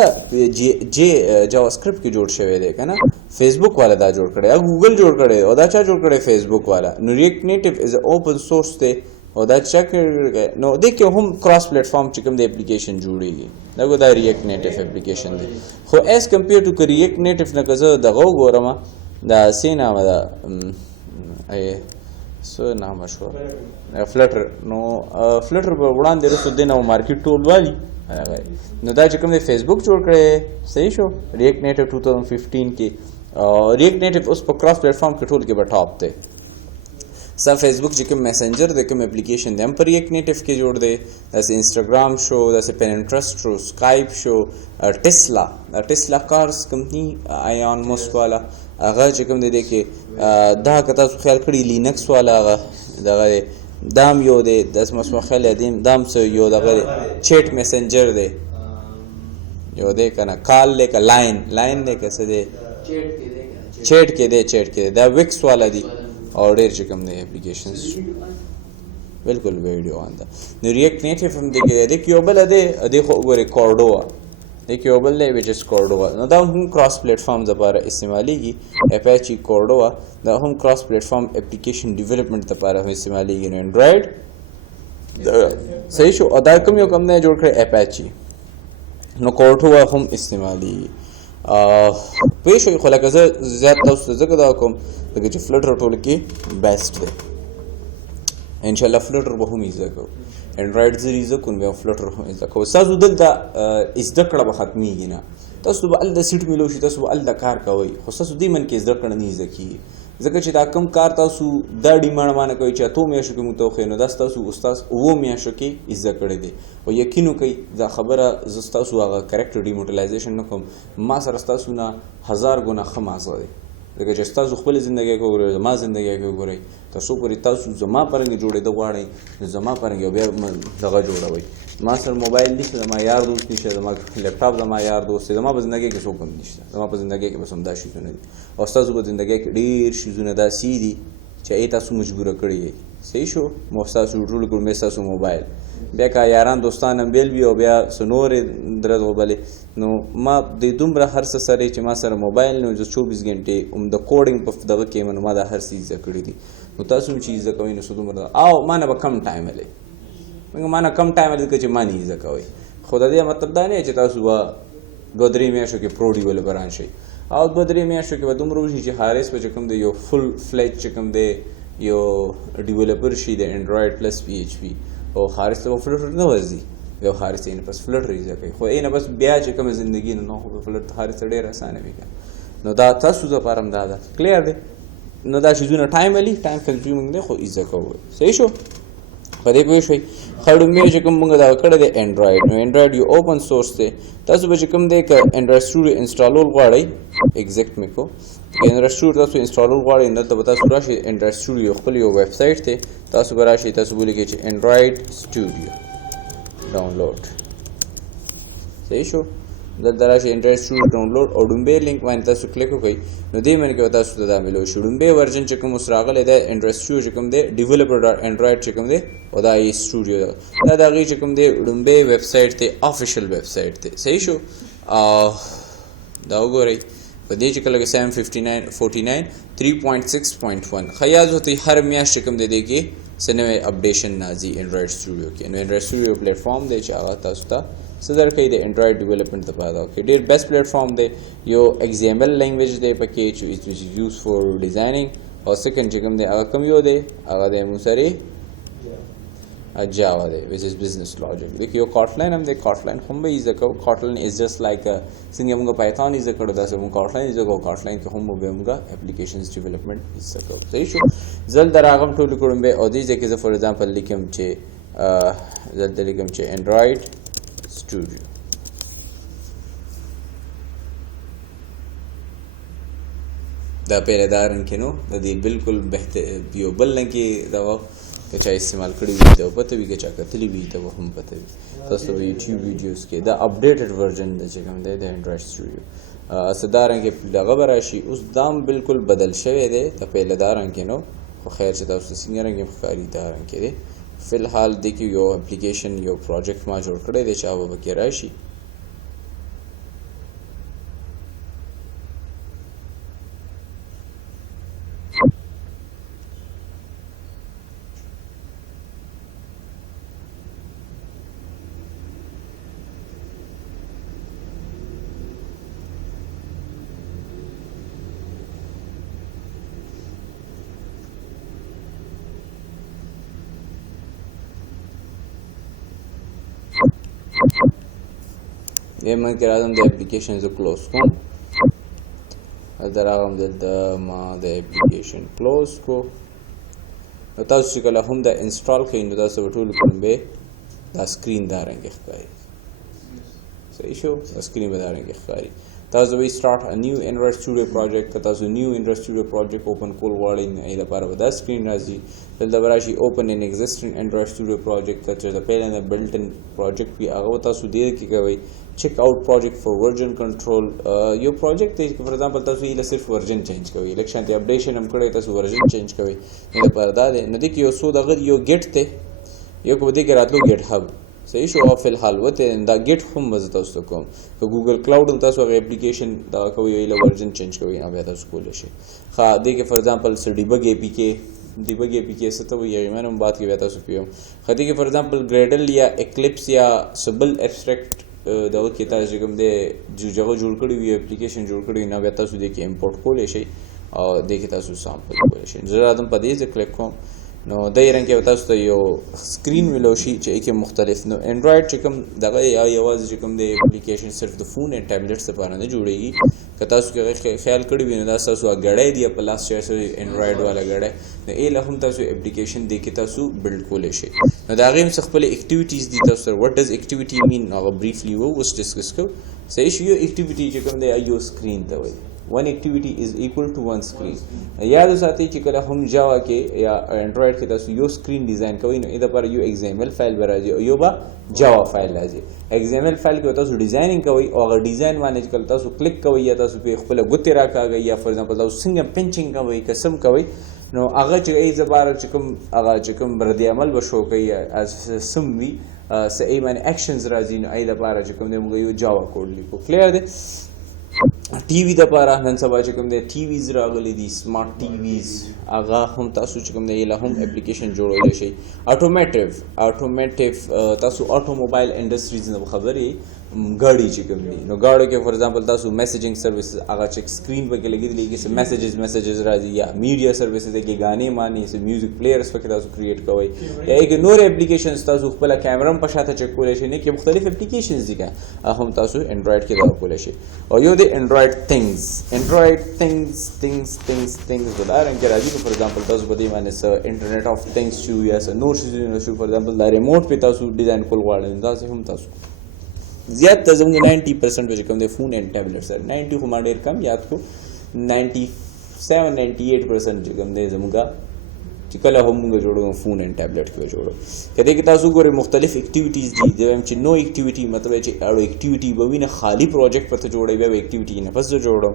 جاوا سکرپټ کې جوړ شوی دی که نه فیسبوک والا دا جوړ کړی یا ګوګل جوړ کړی او دا چا جوړ کړی فیسبوک والا نو ریاکټ نیټیو از اوپن سورس دی او دا چک نو دې کې هم کراس پلیټفارم چې کوم د اپلیکیشن جوړېږي دا ریاکټ نیټیو اپلیکیشن دی خو ایز کمپیر ټو که ریاکټ نیټیو نه که زه دغه وګورم دا څه نامه ده څه نامه شوه فلټر نو فلټر به وړاندې رسو دی نه مارکیټ ټول والي نو دا چې کوم دی فیسبوک جوړ کړی صحیح شو ریاکټ نیټیو 2015 کې ریاکټ نیټیو اوس په کراس پلیټفارم کې ټول کې به ټاپ دی سا فیسبوک چې کوم میسنجر دی کوم اپلیکیشن دی هم په ریاکټ نیټیو کې جوړ دی داسې انسټاګرام شو داسې پینټرسټ شو سکایپ شو ټسلا کارز کمپني ایان موسک والا هغه چې کوم دی کې دا که تاسو خیال کړي لینکس والا هغه دغه دام یو دی داسې مسمه خیال یادیم دام څه یو دغه چیټ میسنجر دی یو دی که نه کال دی که لاین دی که څه دی چیټ کې دی دا وکس والا دی او ډېر چې کوم دی اپلیکیشنز بالکل ویډیو آنده نو ریاکټ نیټیو هم دی کې دی یو بل دی خو وګورئ کورډووا دی کې یو بل دی وچ از کورډووا نو دا هم کراس پلیټفارم دپاره استعمالیږي اپاچي کورډووا دا هم کراس پلیټفارم اپلیکیشن ډیولپمنټ دپاره هم استعمالیږي نو انډرایډ صحیح شو. او دا کوم یو کم نه جوړ کړی اپاچی نو کورټوا هم استعمالي پوه شوي. خو لکه زه زیات تاسو ته ځکه دا کوم ځکه چې فلټر ټولو کې بیسټ دی. انشاءالله فلټر به هم زده کوو. انډرایډ زه زده کوم بیا فلټر هم زده کوو. ستاسو دلته زده کړه به ختمیږي نه. تاسو به هلته سیټ میلو شي، تاسو به هلته کار کوئ، خو ستاسو دې من کې زده کړه نه زده کېږي. ځکه چې دا کم کار تاسو دا ډیمانډ مانه کوئ چې 8 میاشتو کې مو ته وښیي، نو دا ستاسو استاد 9 میاشتو کې زده کړی دی. او یقین وکئ دا خبره زه ستاسو هغه کریکټ ډیموټلایزیشن نه کوم، ما سره ستاسو نه 1000 ګونه ښه مازغه دی. ځکه چې ستاسو خپل زندګۍ کې وګورئ، زما زندګۍ کې وګورئ، تر څو پورې تاسو زما پرنګ جوړېده غواړئ نو زما پرنګ بیا دغه جوړوئ. ما سره موبایل نشته، زما یار دوست نشته، زما لیپټاپ زما یار دوست دی، زما په زندګۍ کې څوک هم نشته. زما په زندګۍ کې بس همدا شیزونه دي. او ستاسو په زندګۍ کې ډېر شیزونه داسې دي چې ای تاسو مجبوره کړی یې. صحیح شو. مو ستاسو ټولو کړو ستاسو موبایل بیا که یاران دوستان هم بیل وي او بیا څه نورې درد وبلې، نو ما د دومره هر څه سره چې ما سره موبایل نو 24 غنټې هم د کوډینګ په دغه کې نو ما دا هر څه زده کړي دي. نو تاسو هم چې زده کوئ نو څه دومره او ما نه به کم ټایم هلی ما نه کم ټایم هلی ځکه چې ما نه زده کوئ. خو د دې مطلب دا نه چې تاسو به 2-3 میاشتو کې پرو ډیولپران شئ او 2-3 میاشتو کې به دومره وشي چې حارث به چې کوم دی یو فل فلیج چې کوم دی یو ډیولپر شي د انډرایډ پلس PHP او حارث ته به فلټر نه ورځي. یو حارث یې نه بس فلټر یې زده کوي، خو یې نه بس بیا چې کومه زندګي نه خو به فلټر حارث ته ډېر اسانه وي. نو دا تاسو دپاره هم دا ده. کلیر دی. نو دا شیزونه ټایم هلي ټایم کنزیومینګ دی، خو زده کوو. صحیح شو. په دې پوه شوئ. ښه ډومبې چې کوم موږ دغه کړی دی انډرایډ، نو انډرایډ یو اوپن سورس دی. تاسو به چې کوم دی که انډرایډ سټوډیو انسټالول غواړئ، ایګزیکټ مې کو انډرایډ سټوډیو تاسو انسټالول غواړئ، دلته به تاسو راشئ. انډرایډ سټوډیو خپل یو ویب سایټ دی، تاسو به راشئ، تاسو به ولیکئ چې انډرایډ سټوډیو ډاونلوډ. صحیح شو. دلته راشئ انډرایډ سټوډیو ډاونلوډ او ډومبې لینک باندې تاسو کلیک وکړئ، نو دې باندې کې به تاسو ته دا میلو شي. ډومبې ورژن چې کوم اوس راغلی دی انډرایډ سټوډیو چې کوم دی ډیولپر ډاټ انډرایډ چې کوم دی او دا یې سټوډیو ده، دا د هغې چې کوم دی ډومبې ویب سایټ دی، افیشل ویب سایټ دی. صحیح شو. دا وګورئ په دې چې کله 749 3.6.1 ښه یاد وتئ هر میاشت چې کوم دی دې کې څه نوی اپډیشن راځي انډرایډ سټوډیو کې. نو انډرایډ سټوډیو پلیټفارم دی چې هغه تاسو ته څه درکوي د انډرایډ ډیولپمنټ لپاره. اوکې ډېر بیسټ پلیټفارم دی. یو XML لینګویج دی پکې چې اټ از یوز فور ډیزاینینګ، او سیکنډ چې کوم دی هغه کوم یو دی هغه دی مو سره جاوا دی which is business logic. دیکھ یو کاټلاین هم دی، کاټلاین هم به زده کوو. کاټلاین از جسٹ لایک څنګه موږ پایتون زده کړو داسې موږ کاټلاین زده کوو. کاټلاین کې هم به موږ اپلیکیشنز ډیولپمنټ زده کوو. صحیح شو. زل دراغم ټول کړم به او دې ځکه زه فور ایگزامپل لیکم چې زلته لیکم چې انډرایډ سټوډیو. دا پیله دارن کې نو د دې بالکل بهتر یو بل نه کې دا که چا استعمال کړی وي ته پته وي، که چا کتلی وي ته هم پته وي. تاسو په یوټیوب ویډیوز کې دا اپډیټډ ورژن د چې کوم دی د انډرایډ سټوډیو صدارن کې دغه به راشي. اوس دام بالکل بدل شوی دی د پیله دارن کې نو، خو خیر چې تاسو څنګه رنګ ښکاري دارن کې دی. فی الحال د کې یو اپلیکیشن یو پروجیکټ ما جوړ کړی دی چې هغه به کې راشي. یې من کې راځم د اپلیکیشن زه کلوز کوم. هلته راغلم دلته ما د اپلیکیشن کلوز کو. نو تاسو چې کله هم دا انسټال کوئ نو تاسو به ټولو کوم به دا سکرین دا رنګې ښکاري. صحیح شو. دا سکرین به دا رنګې ښکاري. تاسو به سټارټ ا نیو انډرایډ سټوډیو پروجیکټ که تاسو نیو انډرایډ سټوډیو پروجیکټ اوپن کول غواړئ نو هغې لپاره به دا سکرین راځي. دلته به راشي اوپن ان ایگزسټینګ انډرایډ سټوډیو پروجیکټ که چېرته پیله نه بلټ ان پروجیکټ وي هغه به تاسو دې کې کوئ. چیک آؤٹ پروجیکټ فور ورژن کنټرول یو پروجیکټ دی فور ایگزامپل تاسو یې صرف ورژن چینج کوئ، لکه شانتې اپډیشن هم کړی تاسو ورژن چینج کوئ. دې لپاره دا دی. نو دې کې یو څو دغه یو ګیټ دی، یو په دې کې راتلو ګیټ هب. صحیح شو. او فی الحال وته دا ګیټ هم مزه تاسو ته کوم که ګوګل کلاوډ هم تاسو هغه اپلیکیشن دا کوئ یو ورژن چینج کوئ نو بیا تاسو کولی شئ. ښه دې کې فور ایگزامپل څه ډیبګ APK debug APK څه ته وایي هغې باندې هم بات کوي بیا تاسو پوهیم خدای کې فار ایگزامپل ګریډل یا اکلیپس یا سبل ایبسټریکټ دغه کې تاسو چې کوم دی جوړ کړی وي اپلیکیشن جوړ کړی وي نو بیا تاسو دې کې امپورټ کولی شئ او دې کې تاسو سامپل کولی شئ زه راځم په دې ځای کلیک کوم نو دې رنګ کې تاسو ته یو سکرین ویلو شي چې کې مختلف نو انډراید چې کوم دغه یا یوازې چې کوم دی اپلیکیشن صرف د فون اینڈ ټابلیټس لپاره نه جوړیږي که تاسو کې خیال کړی وي نو دا تاسو غړی دی په لاس چې انډراید والا غړی نو ای له هم تاسو اپلیکیشن دې کې تاسو بلډ کولی شئ نو د هغې هم څه خپلې اکټیویټیز دي تاسو سره وټ ډز اکټیویټي مین هغه بریفلی اوس ډسکس کوو صحیح شو یو اکټیویټي چې کوم دی یو سکرین ته وایي one activity is equal to one screen یاد وساتئ چې کله هم جاوا کې یا انډراید کې تاسو یو سکرین ډیزاین کوئ نو دې لپاره یو XML فایل به راځي او یو به جاوا فایل راځي XML فایل کې تاسو ډیزاینینګ کوئ او هغه ډیزاین باندې کله تاسو کلیک کوئ یا تاسو په خپل ګوتې راکاږئ یا فار ایگزامپل تاسو څنګه پینچینګ کوئ قسم کوئ نو هغه چې ای زبر چې کوم رد عمل وشو کوي سم وی سه ای باندې اکشنز راځي نو ای د لپاره چې کوم دی موږ یو جاوا کوډ لیکو کلیر دی ټي وي د لپاره نن سبا چې کوم دی ټي ویز راغلي دي سمارټ ټي ویز هغه هم تاسو چې کوم دی له هم اپلیکیشن جوړولی شئ اټومیټیو تاسو اټوموبایل انډسټریز نه خبرې गाड़ी چې کوم دي نو गाड़ो کې فار ایگزامپل تاسو میسیجینګ سرویسز هغه چې سکرین په کې لګیدلی کې څه میسیجز راځي یا میډیا سرویسز کې غانې مانی څه میوزیک پلیئرز پکې تاسو کریټ کوئ یا یک نور اپلیکیشنز تاسو خپل کیمرا په شاته چک کولای شئ نه کې مختلف اپلیکیشنز دي که هم تاسو انډراید کې دا کولای شئ او یو دی انډراید ثینګز ولر ان کې راځي فار ایگزامپل تاسو په دې باندې څه انټرنیټ اف ثینګز شو یا څه نور شي فار ایگزامپل دا ریموټ په تاسو ډیزاین کول غواړئ دا هم تاسو زیات ته زموږ 90% به کوم دی فون اینڈ ټابلیټ سره 90 خو ما ډېر کم یاد کو 97-98% چې کوم دی زموږ چې کله هم موږ جوړو فون اینڈ ټابلیټ کې جوړو کله کې تاسو ګورئ مختلف اکټیویټیز دي دویم چې نو اکټیویټي مطلب چې اړو اکټیویټي به وینه خالی پروجیکټ پته جوړوي بیا اکټیویټي نه پس جوړو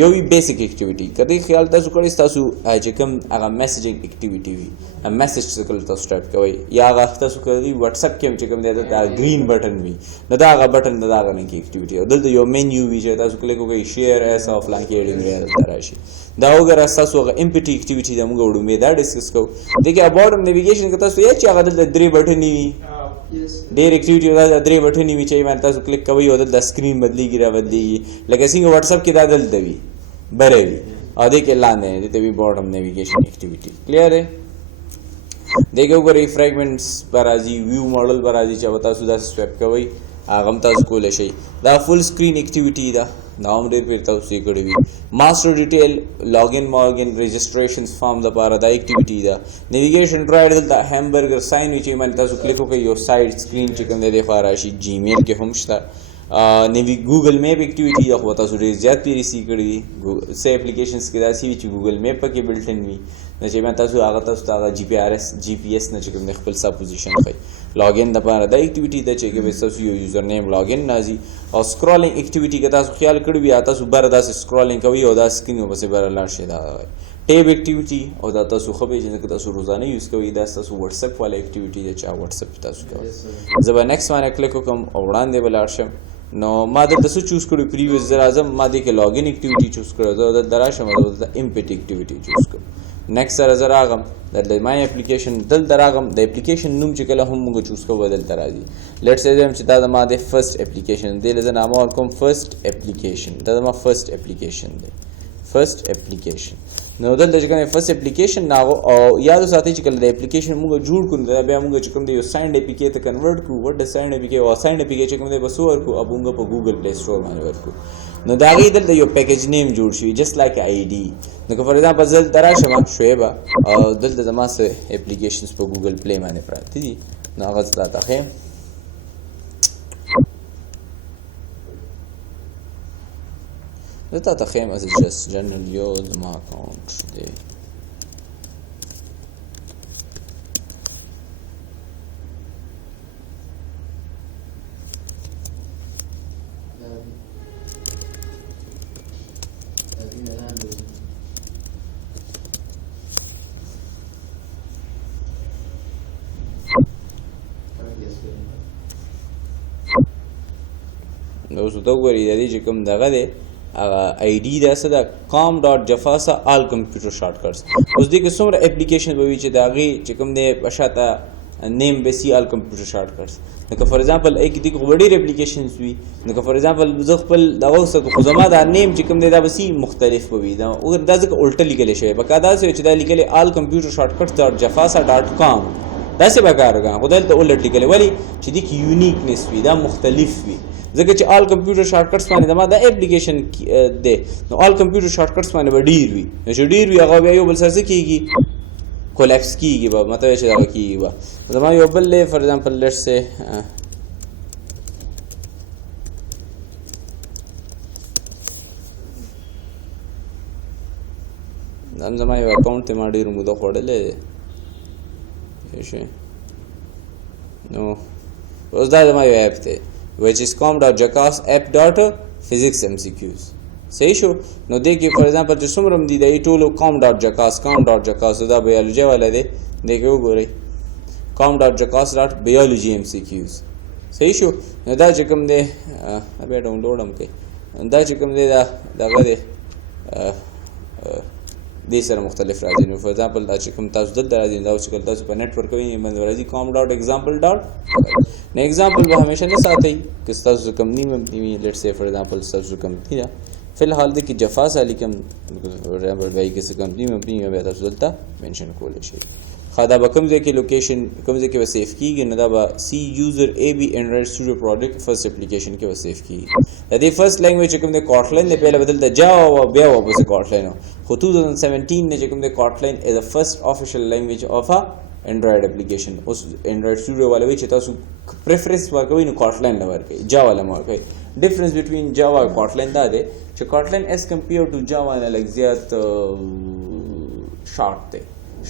یو وی بیسیک اکټیویټي کله خیال تاسو کړئ تاسو چې کوم هغه میسیجینګ اکټیویټي وي میسیج څه تاسو ټایپ کوئ یا هغه تاسو کوي واتس اپ کې چې کوم دی دا گرین بٹن وي نو دا هغه بٹن دا هغه نه کې اکټیویټي او دلته یو مینیو وي چې تاسو کلیک وکړئ شیر ایس اف لاین کې اډینګ راشي دا وګوره تاسو هغه امپټي اکټیویټي د موږ وړو دا ډسکس کوو دغه اباوټ نیویګیشن کې تاسو یې چې هغه د درې بٹن وي ډېر اکټیویټي دا درې بٹن وي چې باندې تاسو کلیک کوئ او د سکرین بدلیږي را بدلیږي لکه څنګه واتس اپ کې دا دلته وي بره وي او دې کې لاندې دې وی باټم نیویګیشن اکټیویټي کلیر دی دغه وګورئ فریګمنټس برازي ویو ماډل برازي چې تاسو دا سویپ کوئ هغه تاسو کولای شئ دا فل سکرین اکټیویټي دا نام ډېر پیر تاسو یې کړی وي ماسټر ډیټیل لاګین رجسټریشنز فارم د لپاره دا اکټیویټي دا نیویګیشن ډرایډ دلته همبرګر ساين وی چې باندې تاسو کلیک وکړئ یو سایډ سکرین چې کوم دی خو راشي جیمیل کې هم شته نیوی ګوګل میپ اکټیویټي دا خو تاسو ډېر زیات پیری سی کړی سه اپلیکیشنز کې دا سی چې ګوګل میپ پکې بلټ ان وي نه چې باندې تاسو هغه تاسو ته جی پی ایس نه چې کوم خپل سا پوزیشن خي لاګین د لپاره دا اکټیویټي دا چې کې تاسو یو یوزر نیم لاګین نازي او سکرولینګ اکټیویټي کې تاسو خیال کړی وي تاسو بر داسې سکرولینګ کوي او دا سکرین وبسه بر لاړ شي دا ټیب اکټیویټي او دا تاسو خو به چې تاسو روزانه یوز کوئ دا تاسو واتس اپ والا اکټیویټي دا چې واتس اپ تاسو کوئ زه به نیکسټ باندې کلیک وکم او وړاندې ولاړ شم نو ما د تاسو چوز کړو پریویس زر اعظم ما د کې لاګین اکټیویټي چوز کړو دا دراشم د امپټ اکټیویټي چوز کړو نیکسټ سره زر اعظم د مای اپلیکیشن دل دراغم د اپلیکیشن نوم چې کله هم موږ چوز کوو بدل ترازی لیټس سې چې دا ما د فرست اپلیکیشن دی لزه نامه ورکوم فرست اپلیکیشن دا ما فرست اپلیکیشن دی فرست اپلیکیشن نو دلته چې کوم فرست اپلیکیشن ناغو او یاد ساتئ چې کله د اپلیکیشن موږ جوړ کړو دا بیا موږ چې کوم دی یو سایند اپی کې ته کنورټ کړو وټ د سایند اپی کې او سایند اپی کې چې کوم دی بس ورکو اب موږ په ګوګل پلی سٹور باندې ورکو نو دا غي دلته یو پیکیج نیم جوړ شي جست لایک آی ډی نو فار ایگزامپل زل دراشم شعیب او دلته زما سه اپلیکیشنز په ګوګل پلی باندې پراته دي نو هغه ستاسو ته Zeta تخيم as just general use my account today. نو زه دا غوړې د دې چې کوم دغه دی آی ډي دا څه ده com.jafasa all computer shortcuts. اوس دې کې څومره اپلیکیشن به وي چې د هغې چې کوم دی په شاته نیم به سي all computer shortcuts. لکه فار ایگزامپل ای کې دې خو به ډېرې اپلیکیشنز وي. لکه فار ایگزامپل زه خپل دغه وساتو خو زما دا نیم چې کوم دی دا به سي مختلف به وي. دا ځکه الټه لیکلی شوی په کا داسې وي چې دا لیکلی all computer shortcuts.jafasa.com داسې به کار وکړه خو دلته الټ لیکلی ولې چې دې کې یونیکنس وي دا مختلف وي ځکه چې آل کمپیوټر شارټکټس باندې زما دا اپلیکیشن دی نو آل کمپیوټر شارټکټس باندې به ډېر وي نو چې ډېر وي هغه بیا یو بل سره څه کېږي کولیپس کېږي به مطلب چې دغه کېږي به زما یو بل دی فار ایگزامپل لیټس سے دا هم زما یو اکاونټ دی ما ډېر موده خوړلی دی نو اوس دا زما یو اپ دی which is com.jackass app.physics MCQs صحیح شو نو دې کې فار ایگزامپل چې څومره هم دي د ټولو com.jackass دا بیالوجي والا دی دې کې وګورئ com.jackass.biology MCQs صحیح شو نو دا چې کوم دی بیا ډاونلوډ هم کوي دا چې کوم دی دا دغه دی دې سره مختلف راځي نو فار ایگزامپل دا چې کوم تاسو دلته راځي دا چې کوم تاسو په نیټورک کوئ باندې راځي com.example. نه ایگزامپل به همیشه نه ساتئ که تاسو کمپنی وي لیټس سے فار ایگزامپل تاسو کمپنی ده فی الحال د کې جفاسا لیکم فار ایگزامپل بای کې کمپنی بیا تاسو دلته منشن کولی شئ خدا به کوم ځای کې لوکیشن کوم ځای کې به سیف کیږي نه دا به سی یوزر ای بی انډرایډ سټوډیو پروډکټ فرست اپلیکیشن کې به سیف کیږي د دې فرست لینګویج کوم د کاټلین نه پهله بدل د جاوا او بیا واپس کاټلین خو 2017 نه کوم د کاټلین از د فرست افیشل لینګویج اف ا انډرایډ اپلیکیشن اوس انډرایډ سټوډیو والا وی چې تاسو پریفرنس ورکوي نو کاټلین نه ورکوي جاوا له ورکوي ډیفرنس بټوین جاوا او کاټلین دا دی چې کاټلین اس کمپیر ټو جاوا نه لږ زیات شارټ دی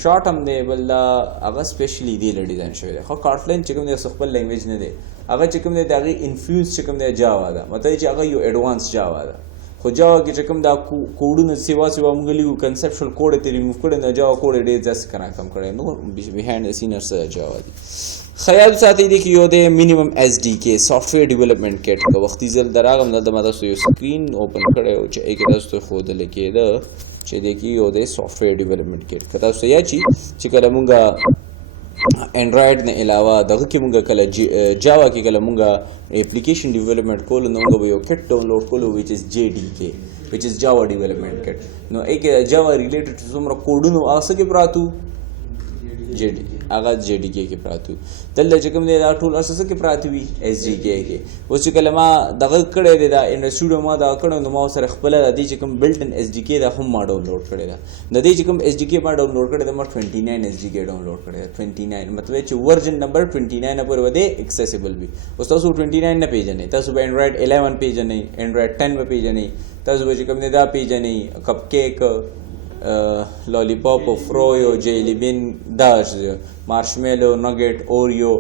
شارټ هم دی بل هغه سپیشلی دی له ډیزاین شوی دی خو کاټلین چې کوم دی خپل لینګویج نه دی هغه چې کوم دی د هغې انفیوز چې کوم دی جاوا ده مطلب چې هغه یو ایډوانس جاوا ده خو جاوا کې چې کوم دا کوډونه سیوا موږ لیکو کنسپچوال کوډ یې ریموو کړی نو جاوا کوډ یې ډېر زیات څه کم کړی نو بهایند د سینر سره جاوا دی خیال ساتئ دی کې یو دی مینیمم ایس ډي کې سافټویر ډیولپمنټ کټ که وختي ځل د راغلم دلته ما تاسو یو سکرین اوپن کړی و چې هغې کې تاسو ته ښودلی کېده چې دی کې یو دی سافټویر ډیولپمنټ کټ که تاسو یاد شي چې کله مونږ انډرایډ نه علاوه دغه کې مونږ کله جاوا کې کله مونږ اپلیکیشن ډیولپمنټ کولو نو مونږ به یو کټ ډاونلوډ کولو وچ از جے ډي کې وچ از جاوا ډیولپمنټ کټ نو هغې جاوا ریلیټډ څومره کوډونه هغه څه کې پراتو جے ډي هغه جے ډي کې پراتو دلته چې کوم دی دا ټول هر څه کې پراته وي ایس ډي کې اوس چې کله ما دغه کړی دی دا انسټیټیوټ ما دا کړی نو ما سره خپله د دې چې کوم بلټ ان ایس ډي کې دا هم ما ډاونلوډ کړی ده د دې چې کوم ایس ډي کې ما ډاونلوډ کړی ده ما 29 ایس ډي کې ډاونلوډ کړی ده 29 مطلب چې ورژن نمبر 29 نه پورې ودی ایکسیسیبل وي اوس تاسو 29 نه پیژنئ تاسو به انډرایډ 11 پیژنئ انډرایډ 10 به پیژنئ تاسو به چې کوم دی دا پیژنئ کپ کیک لولیپاپ فرویو جیلی بین دا مارشمیلو نګټ اوریو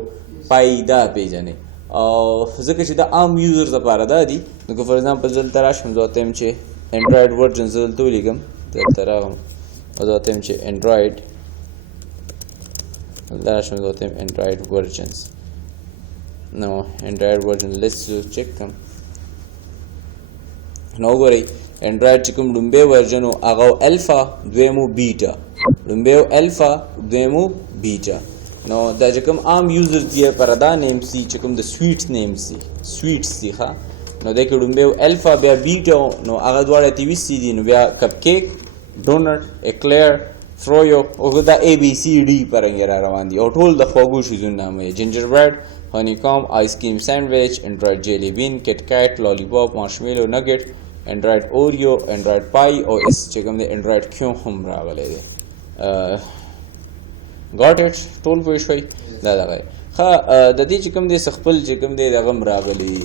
پای دا پیژنئ او ځکه چې دا عام یوزرز لپاره دا دي نو که فار ایگزامپل دلته راشم زه ورته یم چې انډرایډ ورژن زه دلته ولیکم دلته راغلم زه ورته یم چې انډرایډ دلته راشم زه ورته یم انډرایډ ورژنز نو انډرایډ ورژن لیټس چیک کم نو وګورئ انډرایډ چې کوم لومبی ورژن و هغه الفا دویمو بیټا لومبی الفا دویمو بیټا نو دا چې کوم عام یوزرز دی لپاره دا نیم سي چې کوم د سویټس نیم سي سویټس دي ښه نو دی کې لومبی الفا بیا بیټا نو هغه دواړه 23 دي نو بیا کپ کیک ډونټ اکلیر فرویو او دا اے بی سی ډي پرنګ را روان دي او ټول د خوږو شیزونو نامه جنجر برډ honeycomb ice cream sandwich android jelly bean kit kat lollipop marshmallow nugget android oreo android pie او اس چې کوم دی android کیو هم راغلی دی got it ټول پوه شوئ دا دغه ښه د دې چې کوم دی خپل چې کوم دی دغه هم راغلی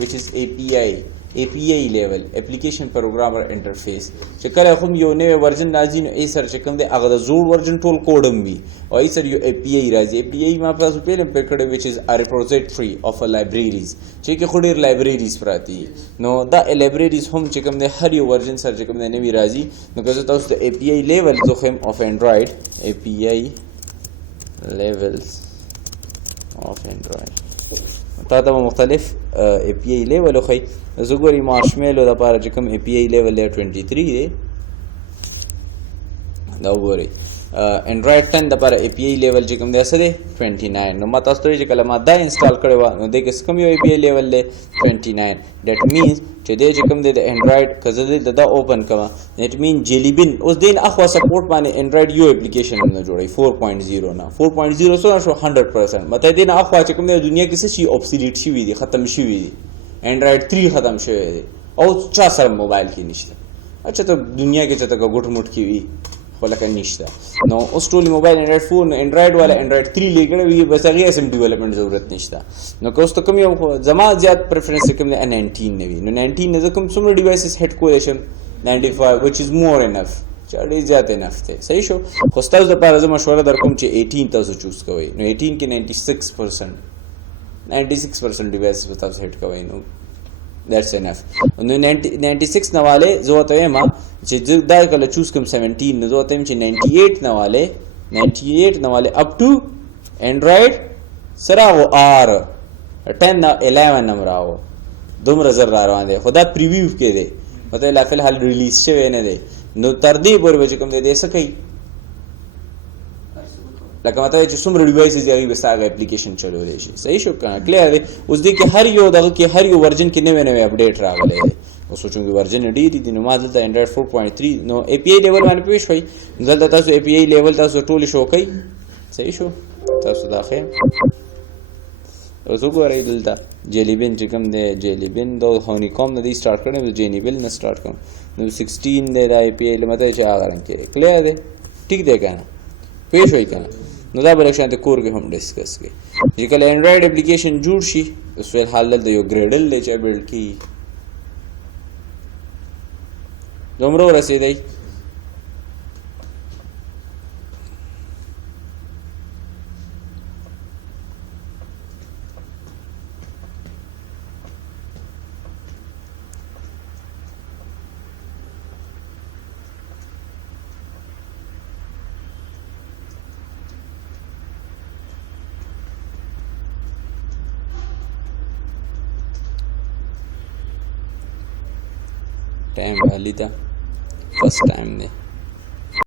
which is API لیول اپلیکیشن پروګرامر انټرفیس چې کله هم یو نوی ورژن راځي نو ای سره چې کوم دی هغه د زوړ ورژن ټول کوډ هم وي او ای سره یو API راځي API ما تاسو پهله پرې کړی which is a repository of a libraries چې کې خو ډېر لایبرریز پراتی نو دا لایبرریز هم چې کوم دی هر یو ورژن سره چې کوم دی نوی راځي نو که زه تاسو د API لیول زه خو یم of Android API levels of Android تا ته مختلف اي پي اي لیول خو زه ګوري مارشمیلو د لپاره چې کوم اي پي اي لیول دی 23 دی دا وګورئ انډرایډ 10 د لپاره اي پي اي لیول چې کوم دی څه دی 29 نو ما تاسو ته چې کله ما دا انسټال کړی و نو دې کې کوم یو اي پي اي لیول دی 29 دیٹ مینز چې دې چې کوم دی د انډرایډ کزه دی دا اوپن کما دیٹ مین جیلی بین اوس دین اخوا سپورټ باندې انډرایډ یو اپلیکیشن نه جوړي 4.0 نه 4.0 سره شو 100% مته دین اخوا چې کوم دی دنیا کې څه شي اوبسلیټ شي دي ختم شي دي انډرایډ 3 ختم شوی دی او چا سره موبایل کې نشته اچھا ته دنیا کې چې ته ګټ مټ کې وي خو لکه نشته نو اوس ټول موبایل انډرایډ 4 انډرایډ والا انډرایډ 3 لګړې وي بس هغه سم ډیولپمنٹ ضرورت نشته نو که اوس ته کوم یو زما زیات پریفرنس کوم 19 نه وي نو 19 نه کوم څومره ډیوایسز هټ کولای شم 95 which is more enough چاړي زیات انف ته صحیح شو خو تاسو د لپاره زما مشوره درکوم چې 18 تاسو چوز کوئ نو 18 کې 96% ډیوایسز به تاسو هټ کوئ نو that's enough نو 96 نواله زه ته ما چې دا کله چوز کوم 17 نو زه ته چې 98 نواله up to android سره او r 10 11 نمبر راو دومره زر روان دي خدا پریویو کې دي پته لا فل حال ریلیز شوی نه دي نو تر دې پورې چې کوم دي څه کوي لکه ماته چې څومره ډیوایسز یې به ساګه اپلیکیشن چلولې شي صحیح شو کنه کلیئر دی اوس دې کې هر یو دغه کې هر یو ورژن کې نوې اپډیټ راغلی دی اوس چې ورژن ډېری دي نو ما دلته انډرایډ 4.3 نو اي پي اي لیول باندې پېښ وای دلته تاسو اي پي اي لیول تاسو ټول شو کوي صحیح شو تاسو داخله اوس وګورئ دلته جیلی بین چې کوم دی جیلی بین دا هونی کوم نه دی سٹارټ کړم د جیلی بین نه سٹارټ کوم نو 16 دی دا اي پي اي لمته چې هغه رنګ کې کلیئر دی ټیک دی کنه پېښ وای کنه نو دا بل شانته کور کې هم ډیسکس کې چې کله انډرایډ اپلیکیشن جوړ شي اوس ول حال د یو ګریډل لې چې بلډ کی دومره رسیدای टाइम वाली था first time ने